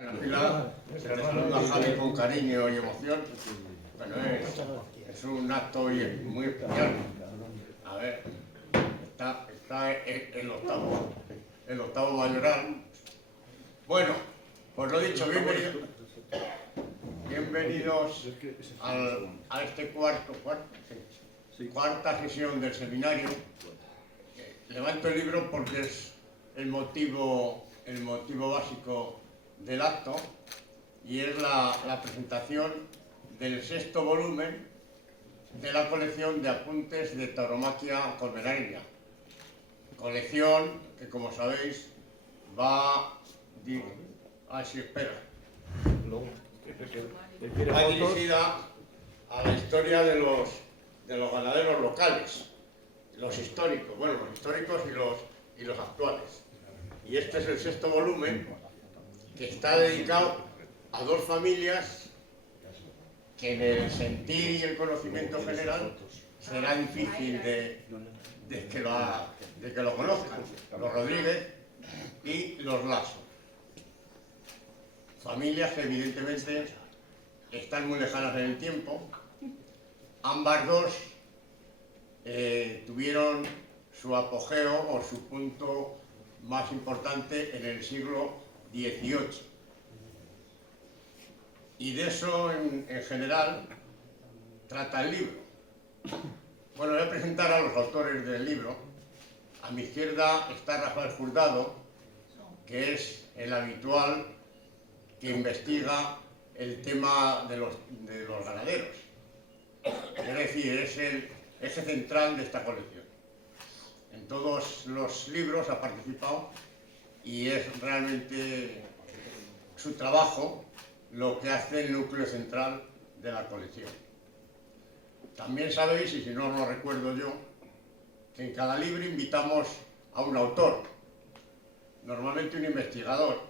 En la fila se te saluda a Javi con cariño y emoción. Bueno, es un acto muy especial. A ver, está el octavo mayoral. Bueno, pues lo dicho, bienvenidos a este cuarta sesión del seminario. Levanto el libro porque es el motivo básico del acto, y es la presentación del sexto volumen de la colección de apuntes de tauromaquia colmenareña. Colección que, como sabéis, va dirigida a la historia de los ganaderos locales, los históricos y los actuales. Y este es el sexto volumen, que está dedicado a dos familias que en el sentir y el conocimiento general será difícil de que lo conozcan: los Rodríguez y los Lasso. Familias que evidentemente están muy lejanas en el tiempo. Ambas dos tuvieron su apogeo o su punto más importante en el siglo XVIII. Y de eso en general trata el libro. Bueno, voy a presentar a los autores del libro. A mi izquierda está Rafael Jurdado, que es el habitual que investiga el tema de los ganaderos. Es decir, es el eje central de esta colección. En todos los libros ha participado y es realmente su trabajo lo que hace el núcleo central de la colección. También sabéis, y si no os lo recuerdo yo, que en cada libro invitamos a un autor, normalmente un investigador,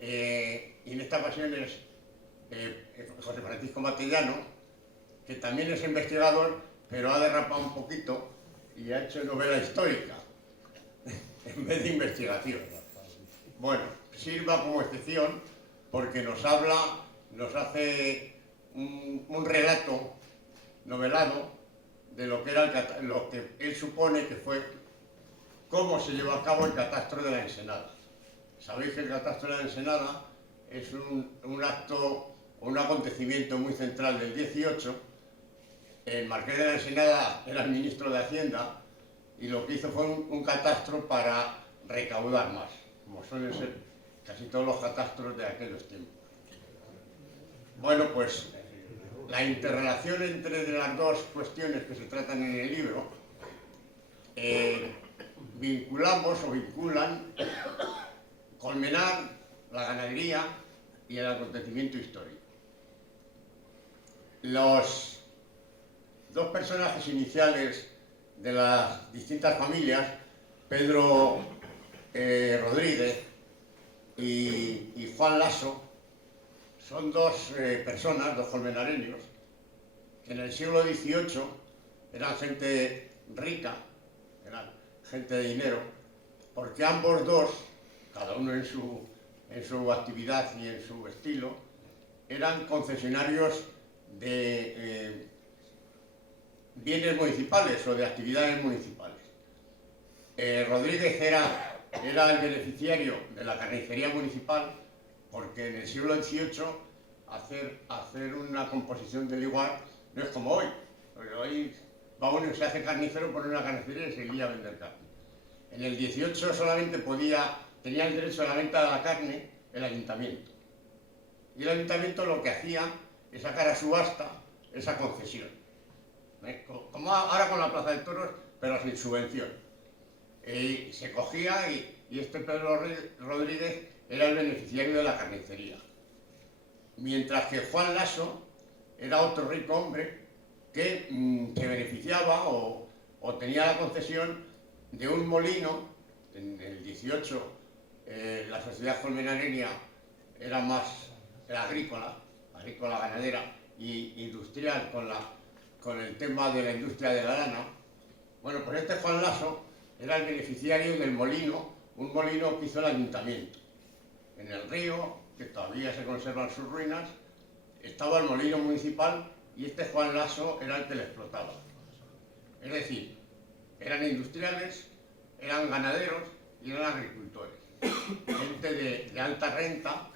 y en esta ocasión es José Francisco Matellano, que también es investigador, pero ha derrapado un poquito y ha hecho novela histórica en vez de investigación. Bueno, sirva como excepción porque nos hace un relato novelado de lo que él supone que fue cómo se llevó a cabo el catastro de la Ensenada. Sabéis que el catastro de la Ensenada es un acto o un acontecimiento muy central del XVIII. El marqués de la Ensenada era el ministro de Hacienda y lo que hizo fue un catastro para recaudar más, como suelen ser casi todos los catastros de aquellos tiempos. Bueno, pues la interrelación entre las dos cuestiones que se tratan en el libro vinculan Colmenar, la ganadería y el acontecimiento histórico. Los dos personajes iniciales de las distintas familias, Pedro Rodríguez y Juan Lasso, son dos personas, dos colmenareños, que en el siglo XVIII eran gente rica, eran gente de dinero, porque ambos dos, cada uno en su actividad y en su estilo, eran concesionarios de bienes municipales o de actividades municipales. Rodríguez era el beneficiario de la carnicería municipal, porque en el siglo XVIII hacer una composición del igual no es como hoy. Porque hoy va uno y se hace carnicero, pone una carnicería y se guía a vender carne. En el XVIII solamente tenía el derecho a la venta de la carne el ayuntamiento. Y el ayuntamiento lo que hacía es sacar a subasta esa concesión. Como ahora con la Plaza de Toros, pero sin subvención. Y se cogía y este Pedro Rodríguez era el beneficiario de la carnicería. Mientras que Juan Lasso era otro rico hombre que se beneficiaba o tenía la concesión de un molino. En el XVIII la sociedad colmenareña era agrícola ganadera y industrial con el tema de la industria de la lana. Bueno, pues este Juan Lasso era el beneficiario del molino, un molino que hizo el ayuntamiento. en el río, que todavía se conservan sus ruinas, estaba el molino municipal y este Juan Lasso era el que le explotaba. Es decir, eran industriales, eran ganaderos y eran agricultores. Gente de alta renta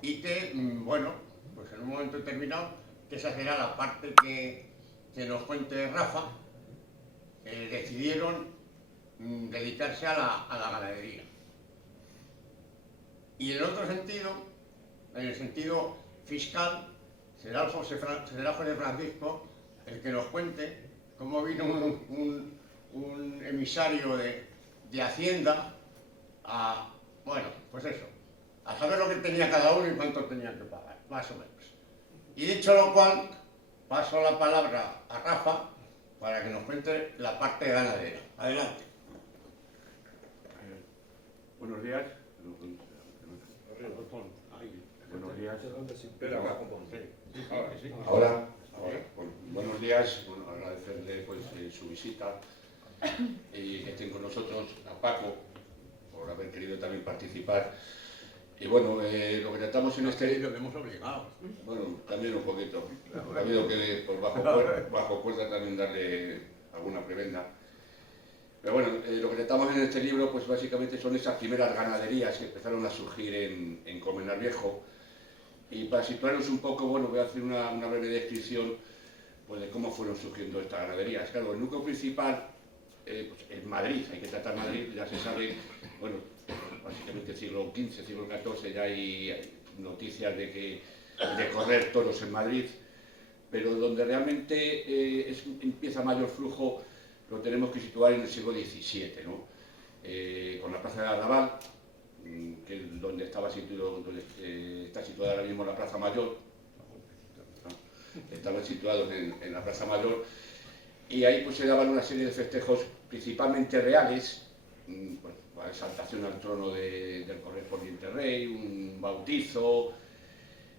y que, bueno, pues en un momento determinado, que esa será la parte que nos cuente Rafa, decidieron dedicarse a la ganadería. Y en el otro sentido, en el sentido fiscal, será José Francisco el que nos cuente cómo vino un emisario de Hacienda a, bueno, pues eso, a saber lo que tenía cada uno y cuánto tenía que pagar, más o menos. Y dicho lo cual, paso la palabra a Rafa para que nos cuente la parte ganadera. Adelante. Buenos días. Buenos días. Ahora. Bueno, buenos días. Bueno, agradecerle pues, su visita y que estén con nosotros, a Paco, por haber querido también participar. Y bueno, lo que tratamos en este... Lo hemos obligado. Bueno, también un poquito. Ha habido que, pues, bajo cuerda también darle alguna prebenda. Pero bueno, lo que tratamos en este libro, pues básicamente son esas primeras ganaderías que empezaron a surgir en Colmenar Viejo. Y para situarnos un poco, bueno, voy a hacer una breve descripción pues, de cómo fueron surgiendo estas ganaderías. Claro, el núcleo principal pues, es Madrid, hay que tratar Madrid, ya se sabe, bueno, básicamente siglo XV, siglo XIV ya hay noticias de correr toros en Madrid, pero donde realmente empieza mayor flujo lo tenemos que situar en el siglo XVII, ¿no? Con la plaza de Arrabal, que es donde está situada ahora mismo la Plaza Mayor, estaban situados en la Plaza Mayor, y ahí pues se daban una serie de festejos principalmente reales, pues, la exaltación al trono del correspondiente rey, un bautizo,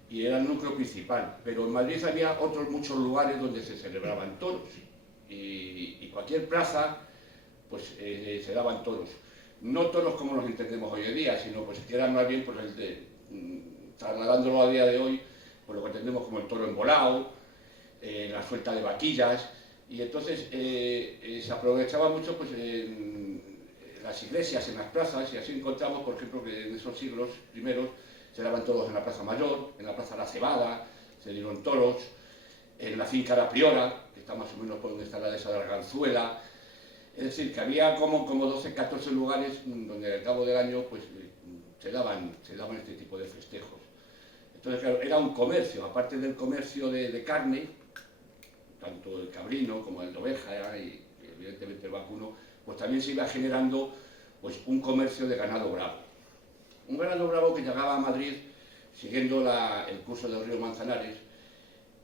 y era el núcleo principal. Pero en Madrid había otros muchos lugares donde se celebraban toros, y cualquier plaza pues se daban toros. No toros como los entendemos hoy en día, sino pues que eran más bien pues, trasladándolo a día de hoy, pues lo que entendemos como el toro embolado, la suelta de vaquillas, y entonces se aprovechaba mucho pues, en las iglesias, en las plazas, y así encontramos, por ejemplo, que en esos siglos primeros se daban toros en la Plaza Mayor, en la Plaza La Cebada, se dieron toros, en la finca La Priora, que está más o menos por donde está la dehesa de Arganzuela. Es decir, que había como 12, 14 lugares donde al cabo del año pues, se daban este tipo de festejos. Entonces, claro, era un comercio, aparte del comercio de carne, tanto el cabrino como el de oveja y evidentemente el vacuno, pues también se iba generando pues, un comercio de ganado bravo. Un ganado bravo que llegaba a Madrid siguiendo el curso del río Manzanares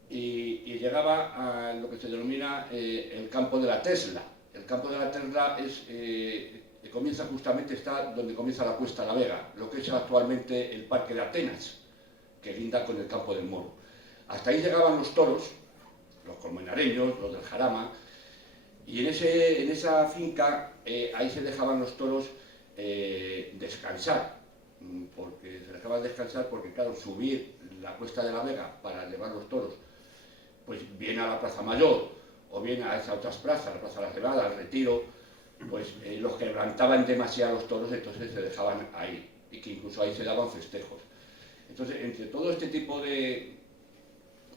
y llegaba a lo que se denomina el campo de la Tesla. El campo de la Tesla comienza justamente, está donde comienza la Cuesta de la Vega, lo que es actualmente el Parque de Atenas, que linda con el campo del Moro. Hasta ahí llegaban los toros, los colmenareños, los del Jarama, y en esa finca ahí se dejaban los toros descansar, porque se dejaban descansar porque, claro, subir la Cuesta de la Vega para llevar los toros, pues bien a la Plaza Mayor, o bien a esas otras plazas, la Plaza de la Cebada, el Retiro, pues los quebrantaban demasiado los toros, entonces se dejaban ahí, y que incluso ahí se daban festejos. Entonces, entre todo este tipo de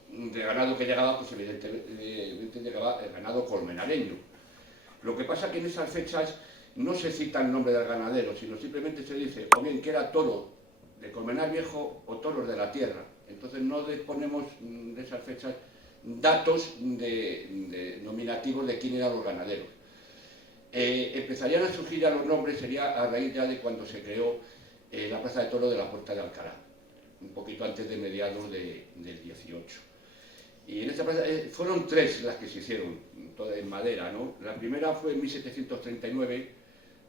ganado que llegaba, pues evidentemente llegaba el ganado colmenareño. Lo que pasa es que en esas fechas no se cita el nombre del ganadero, sino simplemente se dice o bien que era toro de Colmenar Viejo o toros de la tierra. Entonces no disponemos de esas fechas datos nominativos de quién eran los ganaderos. Empezarían a surgir ya los nombres, sería a raíz ya de cuando se creó la Plaza de Toros de la Puerta de Alcalá, un poquito antes de mediados del 18. Y en esta plaza fueron 3 las que se hicieron, todas en madera, ¿no? La primera fue en 1739,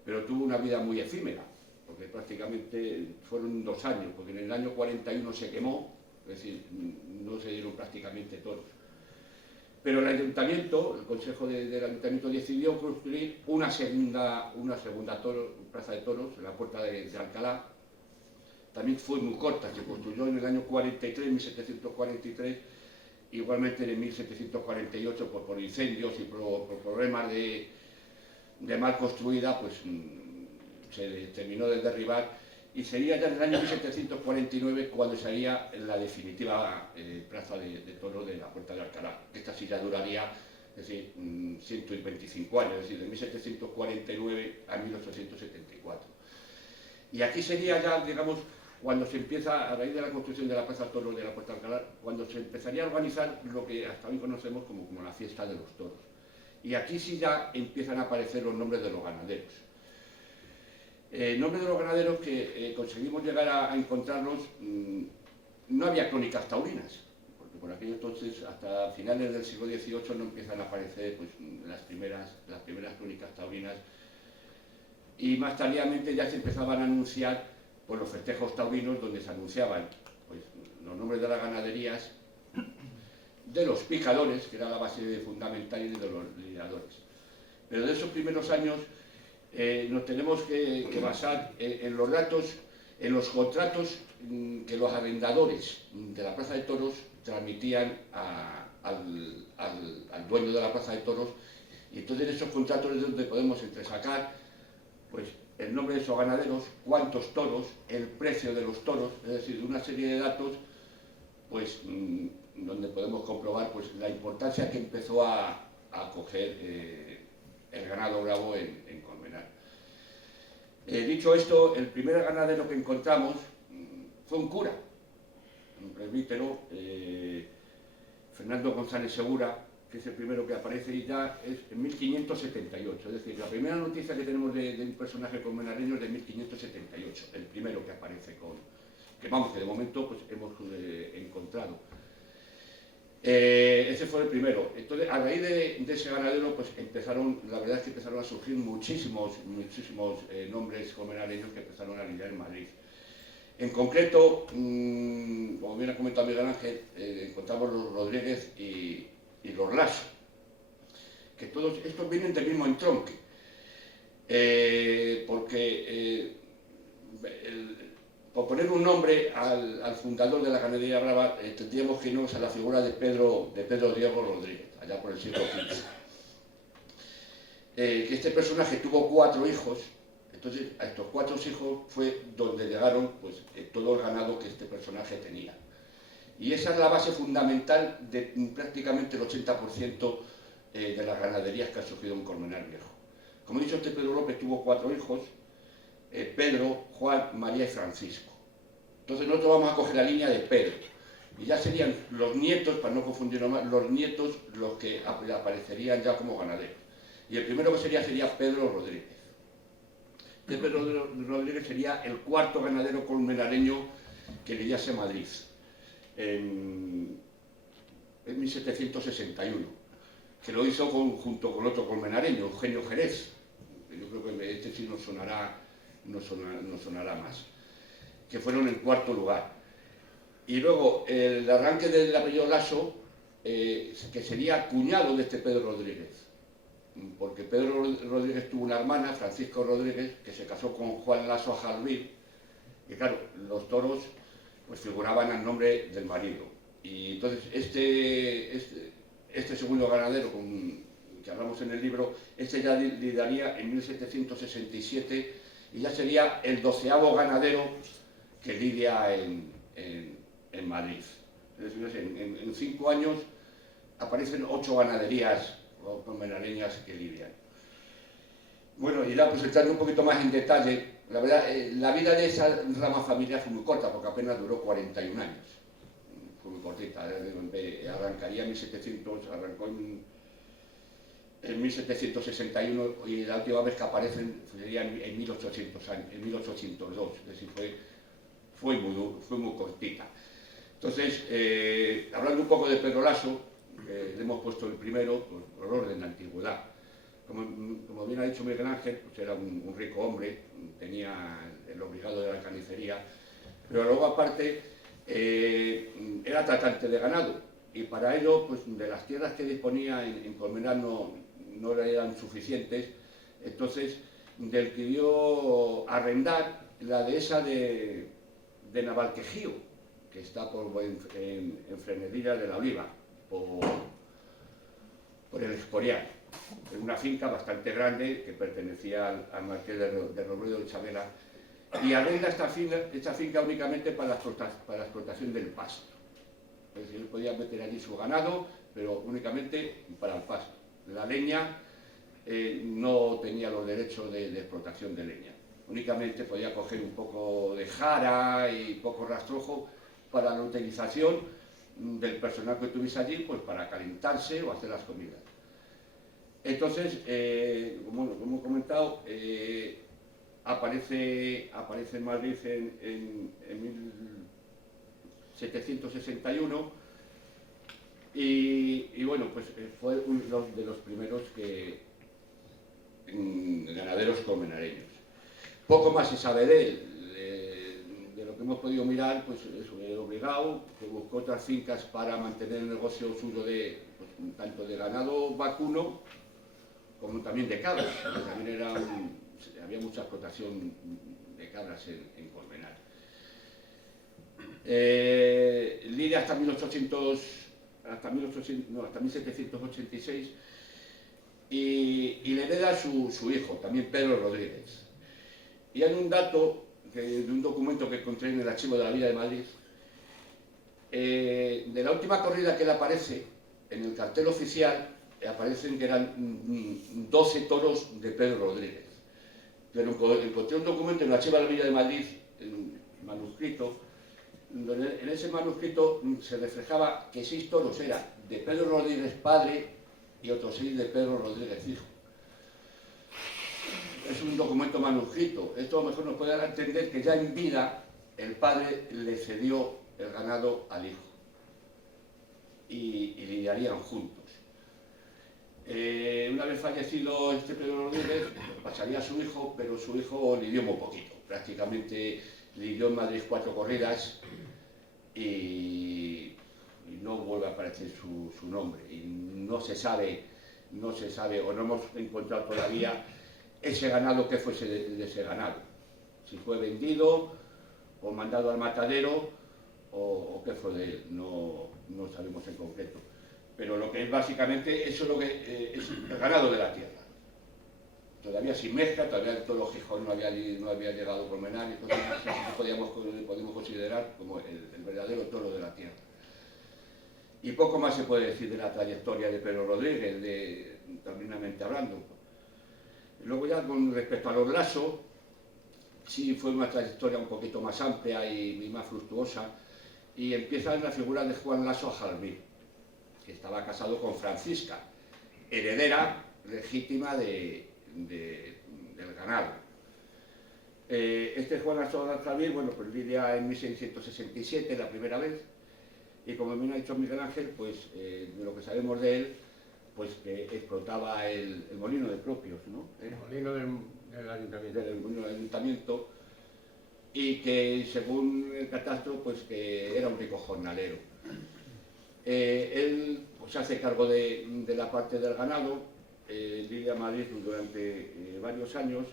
pero tuvo una vida muy efímera, porque prácticamente fueron 2 años, porque en el año 41 se quemó, es decir, no se dieron prácticamente toros. Pero el ayuntamiento, el consejo del ayuntamiento decidió construir una segunda plaza de toros en la Puerta de Alcalá, también fue muy corta, se construyó en el año 43, 1743, igualmente en 1748 por incendios y por problemas de mal construida, pues se terminó de derribar, y sería ya en el año 1749 cuando sería la definitiva plaza de toros de la Puerta de Alcalá. Esta sí ya duraría, es decir, 125 años, es decir, de 1749 a 1874. Y aquí sería ya, digamos, cuando se empieza, a raíz de la construcción de la Plaza de Toros de la Puerta de Alcalá, cuando se empezaría a organizar lo que hasta hoy conocemos como la fiesta de los toros. Y aquí sí ya empiezan a aparecer los nombres de los ganaderos. Nombres de los ganaderos que conseguimos llegar a encontrarlos, no había crónicas taurinas, porque por aquel entonces, hasta finales del siglo XVIII, no empiezan a aparecer pues, las primeras crónicas taurinas, y más tardíamente ya se empezaban a anunciar pues, los festejos taurinos, donde se anunciaban pues, los nombres de las ganaderías, de los picadores, que era la base fundamental, y de los lidiadores. Pero de esos primeros años nos tenemos que basar en los datos, en los contratos que los arrendadores de la Plaza de Toros transmitían al dueño de la Plaza de Toros, y entonces en esos contratos es donde podemos entresacar pues, el nombre de esos ganaderos, cuántos toros, el precio de los toros, es decir, una serie de datos pues, donde podemos comprobar pues, la importancia que empezó a coger el ganado bravo en Colmenar. Dicho esto, el primer ganadero que encontramos fue un cura, un presbítero, Fernando González Segura, que es el primero que aparece, y ya es en 1578, es decir, la primera noticia que tenemos de un personaje colmenareño es de 1578, el primero que aparece que vamos, que de momento pues, hemos encontrado. Ese fue el primero. Entonces, a raíz de ese ganadero, pues la verdad es que empezaron a surgir muchísimos nombres colmenareños que empezaron a lidiar en Madrid. En concreto, como bien ha comentado Miguel Ángel, encontramos los Rodríguez y los Lasso, que todos estos vienen del mismo entronque, porque por poner un nombre al fundador de la ganadería brava, tendríamos que irnos a la figura de Pedro Diego Rodríguez, allá por el siglo XV. Que este personaje tuvo 4 hijos, entonces a estos 4 hijos fue donde llegaron pues, todo el ganado que este personaje tenía. Y esa es la base fundamental de prácticamente el 80% de las ganaderías que han surgido en Colmenar Viejo. Como he dicho, este Pedro López tuvo 4 hijos, Pedro, Juan, María y Francisco. Entonces nosotros vamos a coger la línea de Pedro. Y ya serían los nietos, para no confundirnos más, los nietos los que aparecerían ya como ganaderos. Y el primero que sería Pedro Rodríguez. Pedro Rodríguez sería el 4º ganadero colmenareño que lidiase Madrid en 1761, que lo hizo junto con otro colmenareño, Eugenio Jerez. Yo creo que este sí nos sonará más, que fueron en 4º lugar. Y luego el arranque del apellido Lasso, que sería cuñado de este Pedro Rodríguez, porque Pedro Rodríguez tuvo una hermana, Francisco Rodríguez, que se casó con Juan Lasso Jalvir, y claro, los toros pues figuraban al nombre del marido. Y entonces este segundo ganadero que hablamos en el libro, ya lidiaría en 1767 y ya sería el 12º ganadero que lidia en Madrid. Es decir, en 5 años aparecen 8 ganaderías colmenareñas que lidian. Bueno, y ya pues entrando un poquito más en detalle, la verdad, la vida de esa rama familiar fue muy corta, porque apenas duró 41 años. Fue muy cortita, arrancaría arrancó en 1761 y la última vez que aparecen sería en 1802, es decir, fue muy cortita. Entonces, hablando un poco de Pedro Lasso, le hemos puesto el primero por orden de antigüedad. Como bien ha dicho Miguel Ángel, pues era un rico hombre, tenía el obligado de la carnicería, pero luego aparte era tratante de ganado, y para ello pues, de las tierras que disponía en Colmenar no eran suficientes, entonces decidió arrendar la dehesa de de Navalquejío, que está en Frenadillas de la Oliva, por el Escorial. Es una finca bastante grande que pertenecía al marqués de Robledo de Chavela, y arrenda esta finca únicamente para la explotación del pasto. Es decir, él podía meter allí su ganado, pero únicamente para el pasto. La leña no tenía los derechos de explotación de leña. Únicamente podía coger un poco de jara y poco rastrojo para la utilización del personal que tuviese allí, pues para calentarse o hacer las comidas. Entonces, como he comentado, aparece en Madrid en 1761 y bueno, pues fue uno de los primeros ganaderos colmenareños. Poco más se sabe de él. De lo que hemos podido mirar, pues es obligado, que buscó otras fincas para mantener el negocio suyo pues, tanto de ganado vacuno como también de cabras, porque también había mucha explotación de cabras en Colmenar. Lidia hasta 1786 y le hereda su hijo, también Pedro Rodríguez. Y hay un dato de un documento que encontré en el archivo de la Villa de Madrid, de la última corrida que le aparece en el cartel oficial, aparecen que eran 12 toros de Pedro Rodríguez. Pero encontré un documento en el archivo de la Villa de Madrid, en manuscrito, donde en ese manuscrito se reflejaba que 6 toros eran de Pedro Rodríguez padre y otros 6 de Pedro Rodríguez hijo. Es un documento manuscrito. Esto a lo mejor nos puede dar a entender que ya en vida el padre le cedió el ganado al hijo y lidiarían juntos. Una vez fallecido este Pedro Rodríguez, pasaría a su hijo, pero su hijo lidió muy poquito. Prácticamente lidió en Madrid 4 corridas y no vuelve a aparecer su nombre. Y no se sabe o no hemos encontrado todavía ese ganado que fuese de ese ganado. Si fue vendido o mandado al matadero o qué fue de él, no sabemos en concreto. Pero lo que es básicamente, eso es lo que es el ganado de la tierra. Todavía sin mezcla, todavía el toro Gijón no había llegado a Colmenar, y entonces podemos considerar como el verdadero toro de la tierra. Y poco más se puede decir de la trayectoria de Pedro Rodríguez, terminamente hablando. Luego ya con respecto a los Lasso, sí fue una trayectoria un poquito más amplia y más fructuosa, y empieza en la figura de Juan Lasso Jalmí, que estaba casado con Francisca, heredera legítima del ganado. Este Juan Lasso Jalmí, bueno, pues lidia en 1667 la primera vez, y como bien ha dicho Miguel Ángel, pues de lo que sabemos de él, pues que explotaba el molino de propios, ¿no? El molino del ayuntamiento. El molino del ayuntamiento, y que según el catastro, pues que era un rico jornalero. Él pues, se hace cargo de la parte del ganado, lidia Madrid durante varios años,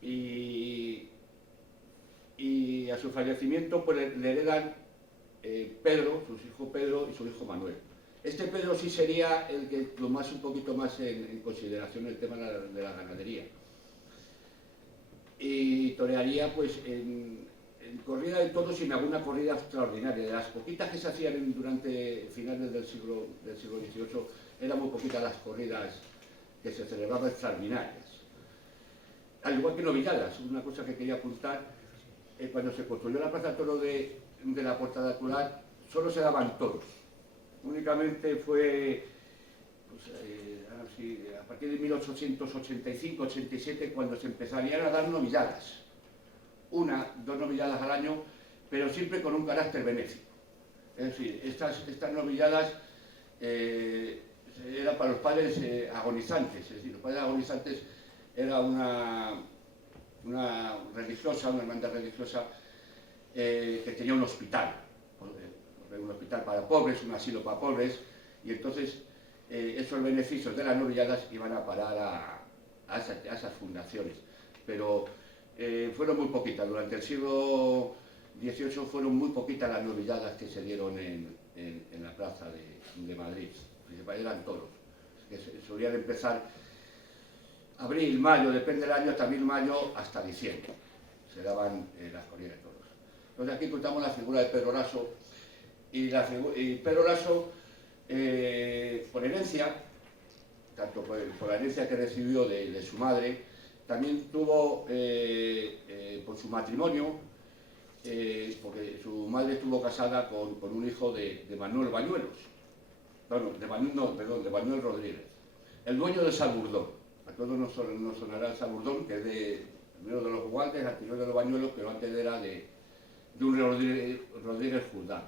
y a su fallecimiento pues, le heredan Pedro, su hijo Pedro y su hijo Manuel. Este Pedro sí sería el que tomase un poquito más en consideración el tema de la ganadería. Y torearía pues en corrida de toros y en alguna corrida extraordinaria. De las poquitas que se hacían durante finales del siglo XVIII, eran muy poquitas las corridas que se celebraban extraordinarias. Al igual que novilladas, una cosa que quería apuntar, cuando se construyó la Plaza de Toro de la Puerta de Acular, solo se daban toros. Únicamente fue pues, a partir de 1885-87 cuando se empezarían a dar novilladas. 1, 2 novilladas al año, pero siempre con un carácter benéfico. Es decir, estas novilladas eran para los padres agonizantes, es decir, los padres agonizantes era una religiosa, una hermandad religiosa que tenía un hospital para pobres, un asilo para pobres, y entonces esos beneficios de las novilladas iban a parar a esas fundaciones. Pero fueron muy poquitas. Durante el siglo 18 fueron muy poquitas las novilladas que se dieron en la plaza de Madrid. Principalmente eran toros, que solían empezar abril, mayo, depende del año, hasta abril, mayo, hasta diciembre. Se daban las corridas de toros. Entonces aquí contamos la figura de Pedro Laso, y Pedro Laso, por herencia, tanto por la herencia que recibió de su madre, también tuvo, por su matrimonio, porque su madre estuvo casada con un hijo de Manuel Bañuelos, de Manuel Rodríguez, el dueño de Salburdón. A todos nos sonará Salburdón, que es primero de los Guantes, anterior de los Bañuelos, pero antes era de un Rodríguez Jordán.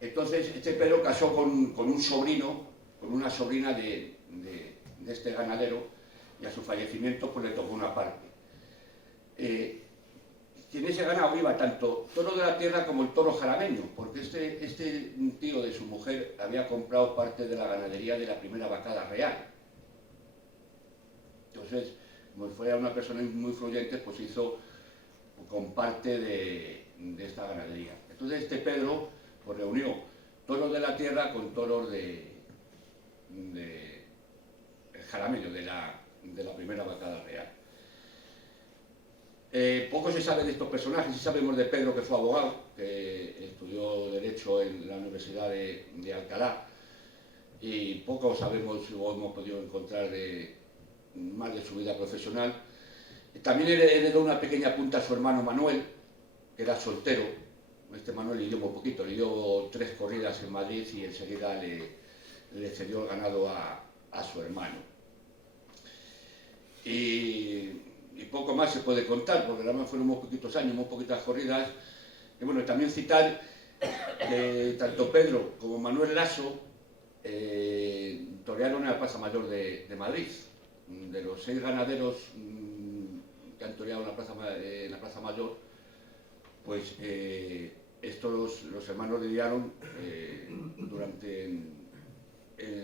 Entonces, este Pedro casó con un sobrino, con una sobrina de este ganadero, y a su fallecimiento pues le tocó una parte. En ese ganado iba tanto toro de la tierra como el toro jarameño, porque este tío de su mujer había comprado parte de la ganadería de la primera vacada real. Entonces, como fue una persona muy influyente, pues hizo con parte de esta ganadería. Entonces este Pedro pues reunió toros de la tierra con toros de jarameño, de la primera vacada real. Poco se sabe de estos personajes. Sí sabemos de Pedro, que fue abogado, que estudió Derecho en la Universidad de Alcalá, y poco sabemos o hemos podido encontrar más de su vida profesional. También heredó una pequeña punta a su hermano Manuel, que era soltero. Este Manuel le dio muy poquito, le dio 3 corridas en Madrid y enseguida le cedió el ganado a su hermano. Y poco más se puede contar, porque además fueron muy poquitos años, muy poquitas corridas. Y bueno, también citar que tanto Pedro como Manuel Laso torearon en la Plaza Mayor de Madrid. De los 6 ganaderos que han toreado en la Plaza Mayor, pues estos los hermanos lidiaron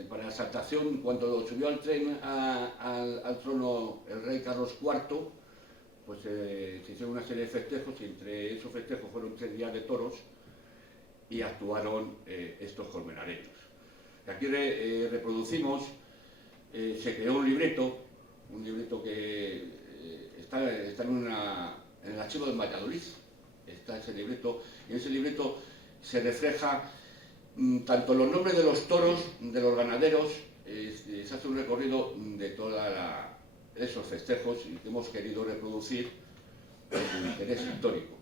para la exaltación, cuando subió al tren al trono el rey Carlos IV, pues se hicieron una serie de festejos, y entre esos festejos fueron 3 días de toros, y actuaron estos colmenareños. Aquí reproducimos, se creó un libreto que está en el archivo de Valladolid. Está ese libreto, y en ese libreto se refleja tanto los nombres de los toros, de los ganaderos, se hace un recorrido de todos esos festejos, y que hemos querido reproducir por su interés histórico.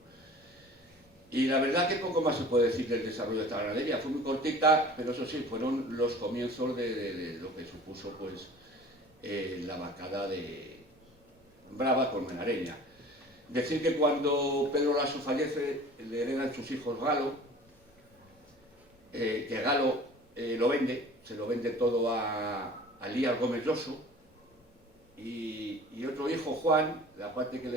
Y la verdad que poco más se puede decir del desarrollo de esta ganadería. Fue muy cortita, pero eso sí, fueron los comienzos de lo que supuso pues la vacada de brava colmenareña. Decir que cuando Pedro Laso fallece, le heredan sus hijos Galo, que Galo se lo vende todo a Elías Gómez Lloso, y otro hijo, Juan, la parte que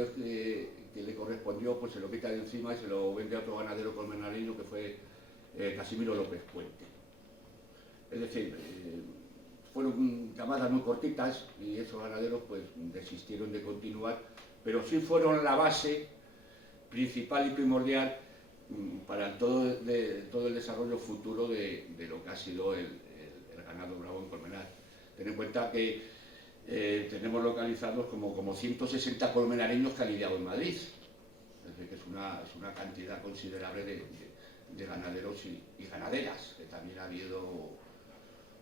le correspondió, pues se lo quita de encima y se lo vende a otro ganadero colmenareño, que fue Casimiro López Puente. Es decir, fueron camadas muy cortitas, y esos ganaderos pues desistieron de continuar, pero sí fueron la base principal y primordial para todo el desarrollo futuro de lo que ha sido el ganado bravo en Colmenar. Ten en cuenta que tenemos localizados como 160 colmenareños que han lidiado en Madrid. Es decir, que es una cantidad considerable de ganaderos y ganaderas, que también ha habido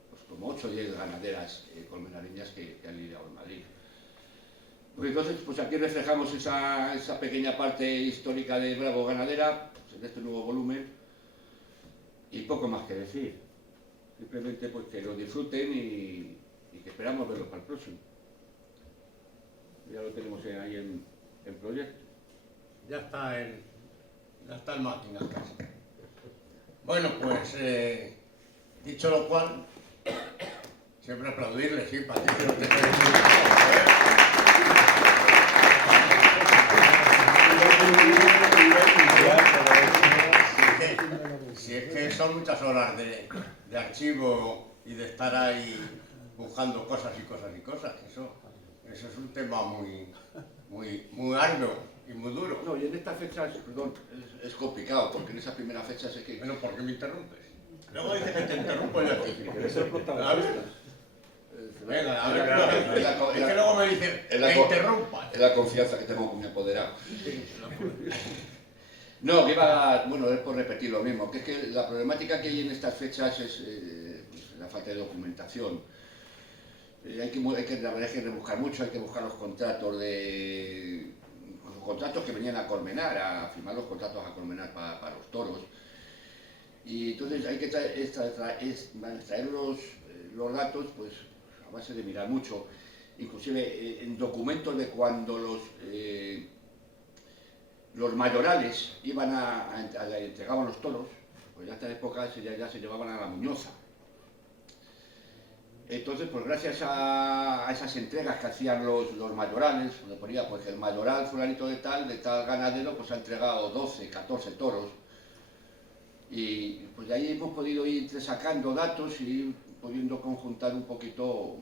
pues, como 8 o 10 ganaderas colmenareñas que han lidiado en Madrid. Pues entonces, pues aquí reflejamos esa pequeña parte histórica de Bravo Ganadera, pues en este nuevo volumen, y poco más que decir. Simplemente pues que lo disfruten y que esperamos verlos para el próximo. Ya lo tenemos ahí en proyecto. Ya está en máquina casi. Bueno, pues dicho lo cual, siempre aplaudirle, sí, Patricio, no te quedes sin si es que son muchas horas de archivo y de estar ahí buscando cosas y cosas y cosas, eso es un tema muy arduo. y muy duro. No, y en estas fechas, perdón, es complicado, porque en esas primeras fechas es que... Bueno, ¿por qué me interrumpes? Luego dices que te interrumpo yo a ti. ¿Quieres ser protagonista? Venga, a ver, es que luego me dicen que interrumpas. Es la confianza que tengo con mi apoderado. No, que iba, bueno, es por repetir lo mismo, que es que la problemática que hay en estas fechas es pues, la falta de documentación. La verdad hay que rebuscar mucho, hay que buscar los contratos que venían a Colmenar, a firmar los contratos a Colmenar para los toros. Y entonces hay que extraer los datos pues, a base de mirar mucho, inclusive en documentos de cuando los mayorales entregaban los toros, pues ya en esta época ya se llevaban a la Muñoza. Entonces, pues gracias a esas entregas que hacían los mayorales, donde ponía pues el mayoral fulanito de tal ganadero, pues ha entregado 12, 14 toros. Y pues de ahí hemos podido ir sacando datos y pudiendo conjuntar un poquito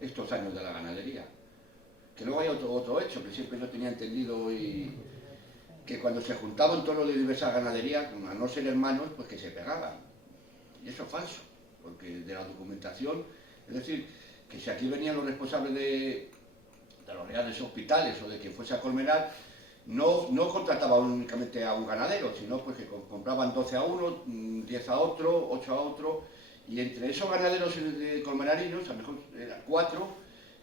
estos años de la ganadería. Que luego hay otro hecho que siempre yo tenía entendido que cuando se juntaban toros de diversas ganaderías, a no ser hermanos, pues que se pegaban. Y eso es falso, porque de la documentación, es decir, que si aquí venían los responsables de los reales hospitales o de quien fuese a Colmenar, no contrataban únicamente a un ganadero, sino pues que compraban 12 a uno, 10 a otro, 8 a otro, y entre esos ganaderos colmenarinos, a lo mejor eran 4,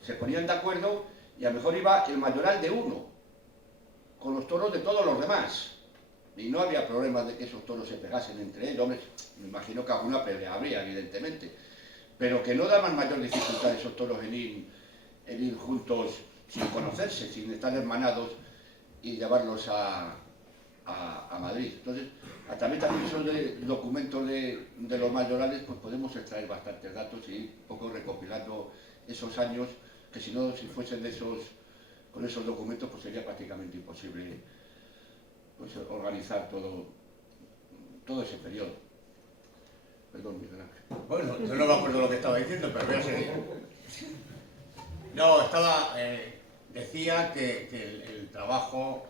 se ponían de acuerdo y a lo mejor iba el mayoral de uno, con los toros de todos los demás. Y no había problema de que esos toros se pegasen entre ellos. Hombre, me imagino que alguna pelea habría, evidentemente, pero que no daban mayor dificultad esos toros en ir juntos sin conocerse, sin estar hermanados y llevarlos a Madrid. Entonces, a través también esos documentos de los mayorales, pues podemos extraer bastantes datos y ir un poco recopilando esos años, que si fuesen con esos documentos, pues sería prácticamente imposible pues, organizar todo ese periodo. Perdón, Miguel Ángel. Bueno, yo no me acuerdo lo que estaba diciendo, pero voy a seguir. No, decía que el trabajo,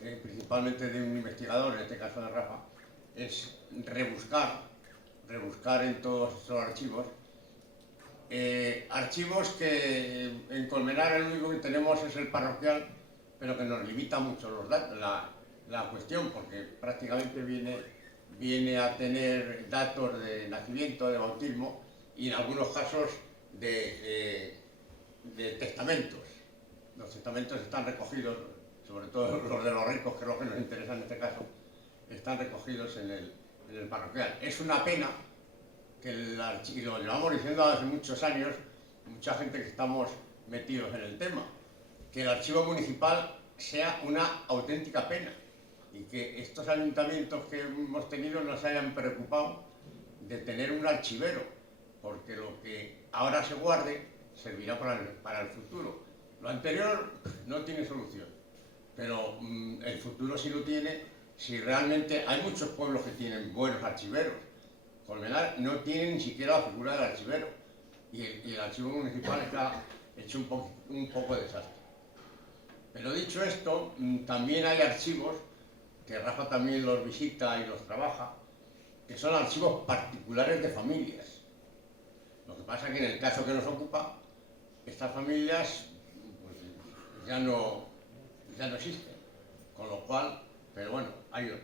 principalmente de un investigador, en este caso de Rafa, es rebuscar en todos esos archivos. Archivos que en Colmenar el único que tenemos es el parroquial, pero que nos limita mucho los datos, la cuestión, porque prácticamente viene a tener datos de nacimiento, de bautismo y en algunos casos de testamentos. Los testamentos están recogidos, sobre todo los de los ricos, que es lo que nos interesa en este caso, están recogidos en el parroquial. Es una pena que y lo llevamos diciendo hace muchos años, mucha gente que estamos metidos en el tema, que el archivo municipal sea una auténtica pena y que estos ayuntamientos que hemos tenido no se hayan preocupado de tener un archivero, porque lo que ahora se guarde servirá para el futuro. Lo anterior no tiene solución, pero el futuro sí lo tiene, si realmente hay muchos pueblos que tienen buenos archiveros. Colmenar no tiene ni siquiera la figura del archivero y el archivo municipal está hecho un poco de desastre. Pero dicho esto, también hay archivos, que Rafa también los visita y los trabaja, que son archivos particulares de familias. Lo que pasa es que en el caso que nos ocupa, estas familias pues, ya no existen, con lo cual, pero bueno, hay otras.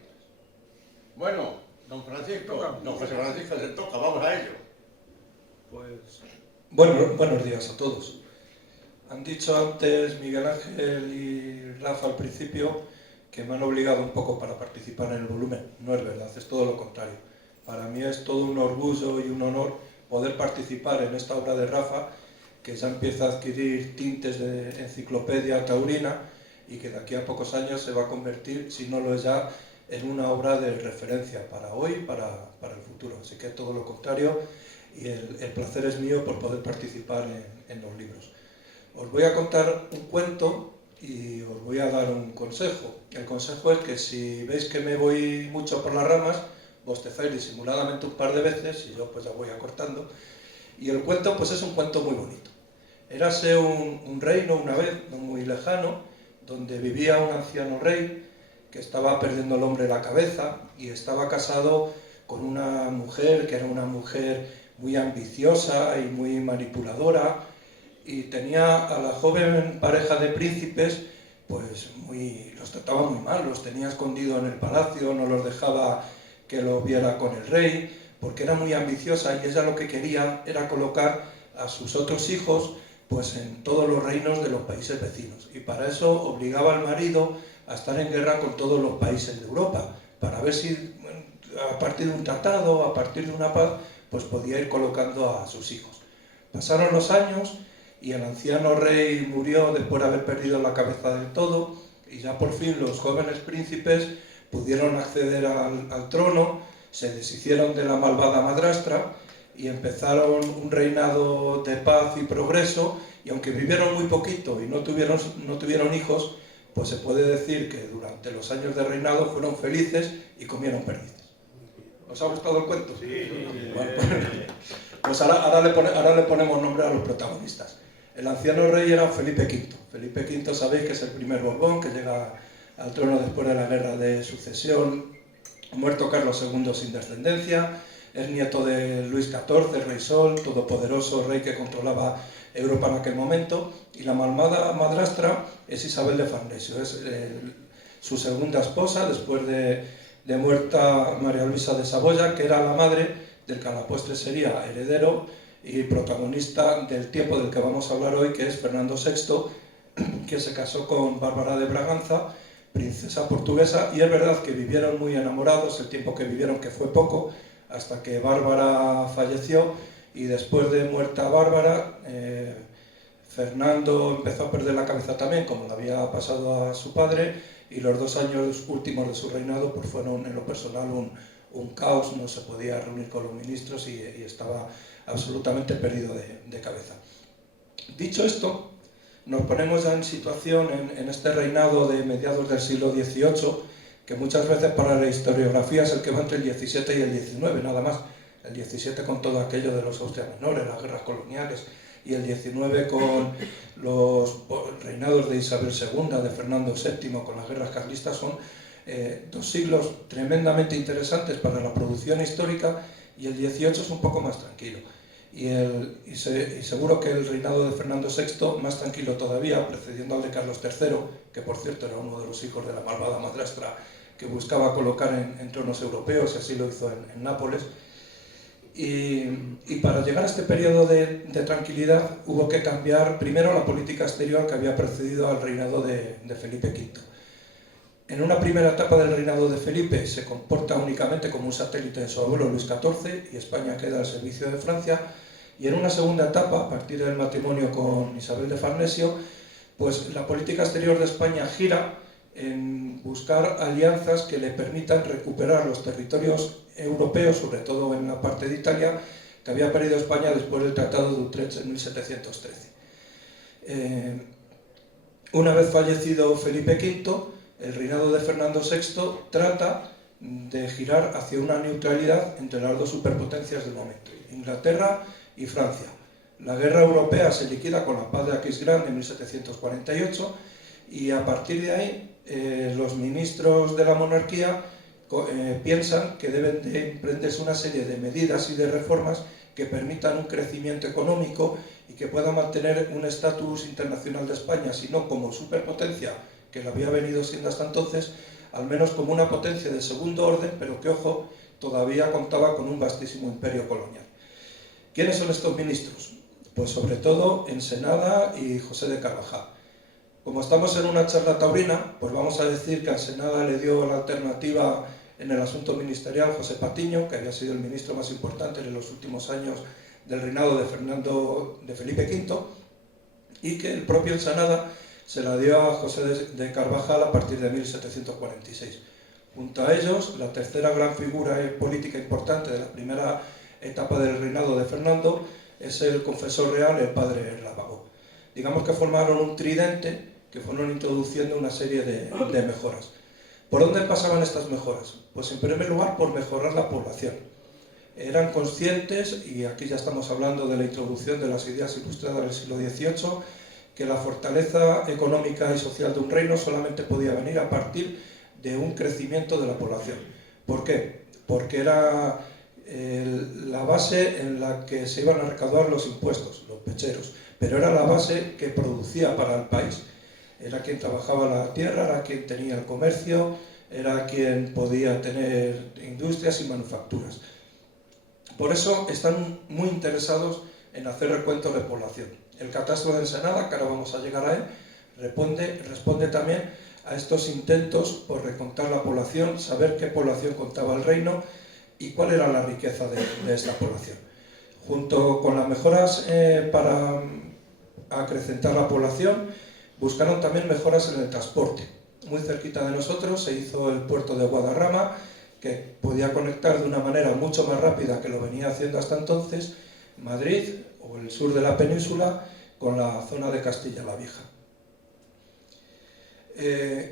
Bueno, don José Francisco, se toca, vamos a ello. Pues, buenos días a todos. Han dicho antes Miguel Ángel y Rafa al principio que me han obligado un poco para participar en el volumen. No es verdad, es todo lo contrario. Para mí es todo un orgullo y un honor poder participar en esta obra de Rafa, que ya empieza a adquirir tintes de enciclopedia taurina y que de aquí a pocos años se va a convertir, si no lo es ya, en una obra de referencia para hoy y para el futuro. Así que todo lo contrario, y el placer es mío por poder participar en los libros. Os voy a contar un cuento y os voy a dar un consejo. El consejo es que si veis que me voy mucho por las ramas, bostezáis disimuladamente un par de veces y yo pues ya voy acortando. Y el cuento pues es un cuento muy bonito. Érase un reino una vez, no muy lejano, donde vivía un anciano rey que estaba perdiendo el hombre la cabeza y estaba casado con una mujer que era una mujer muy ambiciosa y muy manipuladora, y tenía a la joven pareja de príncipes, pues los trataba muy mal, los tenía escondidos en el palacio, no los dejaba que lo viera con el rey, porque era muy ambiciosa y ella lo que quería era colocar a sus otros hijos pues en todos los reinos de los países vecinos, y para eso obligaba al marido a estar en guerra con todos los países de Europa, para ver si a partir de un tratado, a partir de una paz, pues podía ir colocando a sus hijos. Pasaron los años y el anciano rey murió después de haber perdido la cabeza del todo, y ya por fin los jóvenes príncipes pudieron acceder al trono, se deshicieron de la malvada madrastra y empezaron un reinado de paz y progreso, y aunque vivieron muy poquito y no tuvieron hijos, pues se puede decir que durante los años de reinado fueron felices y comieron perdices. ¿Os ha gustado el cuento? Sí. Bueno, pues ahora le ponemos nombre a los protagonistas. El anciano rey era Felipe V. Felipe V sabéis que es el primer Borbón que llega al trono después de la guerra de sucesión, muerto Carlos II sin descendencia, es nieto de Luis XIV, rey Sol, todopoderoso rey que controlaba Europa en aquel momento, y la malvada madrastra es Isabel de Farnesio, es su segunda esposa después de muerta María Luisa de Saboya, que era la madre del que a la postre sería heredero y protagonista del tiempo del que vamos a hablar hoy, que es Fernando VI, que se casó con Bárbara de Braganza, princesa portuguesa, y es verdad que vivieron muy enamorados, el tiempo que vivieron, que fue poco, hasta que Bárbara falleció, y después de muerta Bárbara, Fernando empezó a perder la cabeza también, como le había pasado a su padre, y los 2 años últimos de su reinado pues fueron en lo personal un caos, no se podía reunir con los ministros y estaba absolutamente perdido de cabeza. Dicho esto, nos ponemos ya en situación en este reinado de mediados del siglo XVIII, que muchas veces para la historiografía es el que va entre el XVII y el XIX, nada más. El XVII con todo aquello de los Austrias menores, las guerras coloniales, y el XIX con los reinados de Isabel II, de Fernando VII, con las guerras carlistas. Son 2 siglos tremendamente interesantes para la producción histórica, y el XVIII es un poco más tranquilo. Y seguro que el reinado de Fernando VI más tranquilo todavía, precediendo al de Carlos III, que por cierto era uno de los hijos de la malvada madrastra que buscaba colocar en tronos europeos, y así lo hizo en Nápoles. Y para llegar a este periodo de tranquilidad hubo que cambiar primero la política exterior que había precedido al reinado de Felipe V. En una primera etapa del reinado de Felipe se comporta únicamente como un satélite de su abuelo Luis XIV, y España queda al servicio de Francia, y en una segunda etapa, a partir del matrimonio con Isabel de Farnesio, pues la política exterior de España gira en buscar alianzas que le permitan recuperar los territorios europeos, sobre todo en la parte de Italia, que había perdido España después del Tratado de Utrecht en 1713. Una vez fallecido Felipe V, el reinado de Fernando VI trata de girar hacia una neutralidad entre las 2 superpotencias del momento, Inglaterra y Francia. La guerra europea se liquida con la paz de Aquisgrán en 1748, y a partir de ahí los ministros de la monarquía piensan que deben de emprenderse una serie de medidas y de reformas que permitan un crecimiento económico y que puedan mantener un estatus internacional de España, si no como superpotencia, que lo había venido siendo hasta entonces, al menos como una potencia de segundo orden, pero que, ojo, todavía contaba con un vastísimo imperio colonial. ¿Quiénes son estos ministros? Pues sobre todo Ensenada y José de Carvajal. Como estamos en una charla taurina, pues vamos a decir que a Ensenada le dio la alternativa en el asunto ministerial José Patiño, que había sido el ministro más importante en los últimos años del reinado de Felipe V, y que el propio Ensenada se la dio a José de Carvajal a partir de 1746. Junto a ellos, la tercera gran figura política importante de la primera etapa del reinado de Fernando es el confesor real, el padre Rábago. Digamos que formaron un tridente que fueron introduciendo una serie de mejoras. ¿Por dónde pasaban estas mejoras? Pues en primer lugar por mejorar la población. eran conscientes, y aquí ya estamos hablando de la introducción de las ideas ilustradas del siglo XVIII, que la fortaleza económica y social de un reino solamente podía venir a partir de un crecimiento de la población. ¿Por qué? Porque era la base en la que se iban a recaudar los impuestos, los pecheros, pero era la base que producía para el país. Era quien trabajaba la tierra, era quien tenía el comercio, era quien podía tener industrias y manufacturas. Por eso están muy interesados en hacer recuentos de población. El catastro de Ensenada, que ahora vamos a llegar a él, responde también a estos intentos por recontar la población, saber qué población contaba el reino y cuál era la riqueza de esta población. Junto con las mejoras para acrecentar la población, buscaron también mejoras en el transporte. Muy cerquita de nosotros se hizo el puerto de Guadarrama, que podía conectar de una manera mucho más rápida que lo venía haciendo hasta entonces Madrid o el sur de la península con la zona de Castilla la Vieja.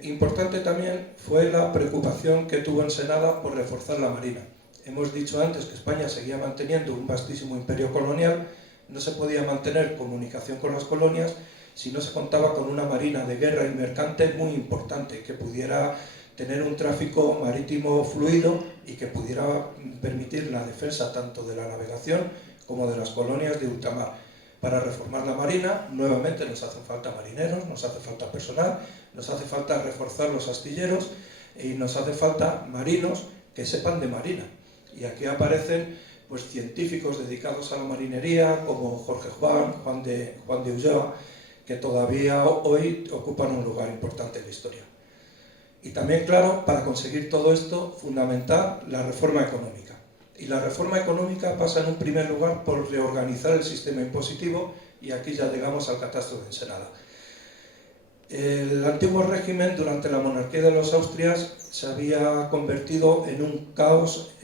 Importante también fue la preocupación que tuvo Ensenada por reforzar la marina. Hemos dicho antes que España seguía manteniendo un vastísimo imperio colonial, no se podía mantener comunicación con las colonias si no se contaba con una marina de guerra y mercante muy importante, que pudiera tener un tráfico marítimo fluido y que pudiera permitir la defensa tanto de la navegación como de las colonias de ultramar. Para reformar la marina, nuevamente nos hacen falta marineros, nos hace falta personal, nos hace falta reforzar los astilleros y nos hace falta marinos que sepan de marina. Y aquí aparecen pues, científicos dedicados a la marinería como Jorge Juan de Ulloa, que todavía hoy ocupan un lugar importante en la historia. Y también, claro, para conseguir todo esto, fundamental la reforma económica. Y la reforma económica pasa en un primer lugar por reorganizar el sistema impositivo, y aquí ya llegamos al catastro de Ensenada. El antiguo régimen, durante la monarquía de los Austrias, se había convertido en un caos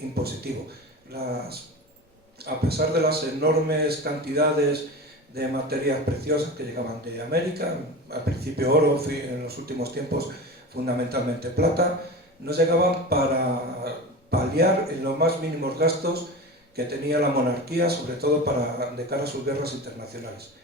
impositivo. A pesar de las enormes cantidades de materias preciosas que llegaban de América, al principio oro, en los últimos tiempos fundamentalmente plata, no llegaban para paliar en los más mínimos gastos que tenía la monarquía, sobre todo de cara a sus guerras internacionales.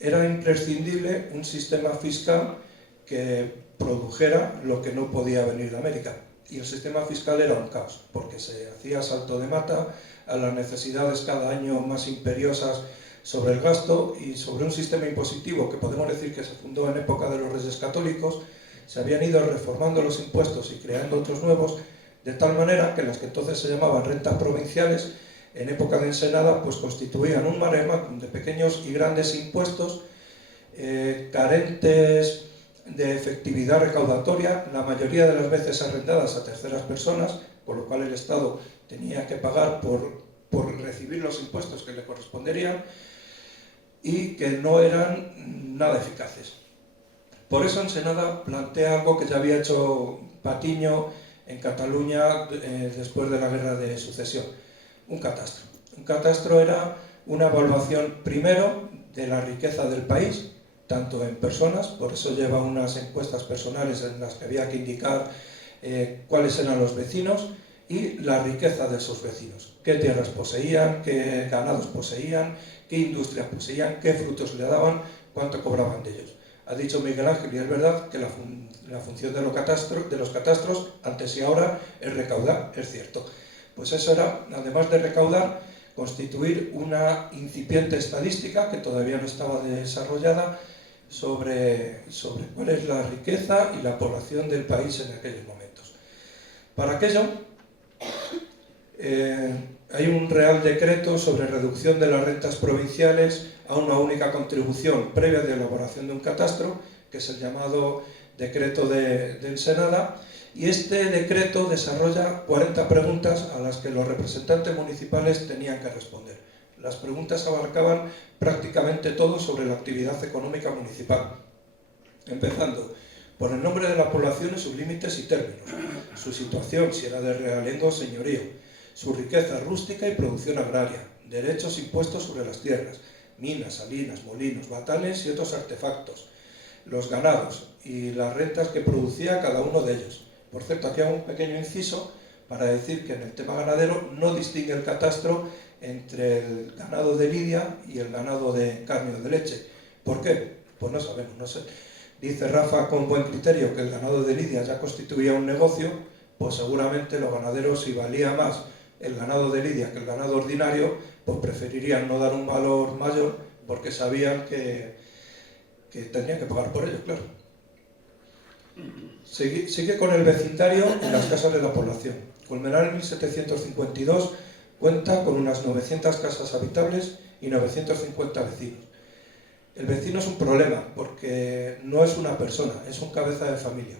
Era imprescindible un sistema fiscal que produjera lo que no podía venir de América. Y el sistema fiscal era un caos, porque se hacía salto de mata a las necesidades cada año más imperiosas sobre el gasto, y sobre un sistema impositivo que podemos decir que se fundó en época de los Reyes Católicos. Se habían ido reformando los impuestos y creando otros nuevos, de tal manera que las que entonces se llamaban rentas provinciales, en época de Ensenada, pues constituían un maremátum de pequeños y grandes impuestos, carentes de efectividad recaudatoria, la mayoría de las veces arrendadas a terceras personas, con lo cual el Estado tenía que pagar por recibir los impuestos que le corresponderían, y que no eran nada eficaces. Por eso Ensenada plantea algo que ya había hecho Patiño en Cataluña después de la Guerra de Sucesión: un catastro. Un catastro era una evaluación, primero, de la riqueza del país, tanto en personas, por eso lleva unas encuestas personales en las que había que indicar cuáles eran los vecinos, y la riqueza de esos vecinos: qué tierras poseían, qué ganados poseían, qué industrias poseían, qué frutos le daban, cuánto cobraban de ellos. Ha dicho Miguel Ángel, y es verdad, que la función de los catastros, antes y ahora, es recaudar, es cierto. Pues eso era, además de recaudar, constituir una incipiente estadística que todavía no estaba desarrollada sobre cuál es la riqueza y la población del país en aquellos momentos. Para aquello, hay un Real Decreto sobre reducción de las rentas provinciales a una única contribución previa de elaboración de un catastro, que es el llamado Decreto de Ensenada, y este decreto desarrolla 40 preguntas a las que los representantes municipales tenían que responder. Las preguntas abarcaban prácticamente todo sobre la actividad económica municipal, empezando por el nombre de la población y sus límites y términos, su situación, si era de realengo o señorío, su riqueza rústica y producción agraria, derechos impuestos sobre las tierras, minas, salinas, molinos, batales y otros artefactos, los ganados y las rentas que producía cada uno de ellos. Por cierto, aquí hago un pequeño inciso para decir que en el tema ganadero no distingue el catastro entre el ganado de lidia y el ganado de carne o de leche. ¿Por qué? Pues no sabemos, no sé. Dice Rafa con buen criterio que el ganado de lidia ya constituía un negocio, pues seguramente los ganaderos, si valía más el ganado de lidia que el ganado ordinario, pues preferirían no dar un valor mayor porque sabían que tendrían que pagar por ello, claro. Sigue con el vecindario y las casas de la población. Colmenar en 1752 cuenta con unas 900 casas habitables y 950 vecinos. El vecino es un problema porque no es una persona, es un cabeza de familia.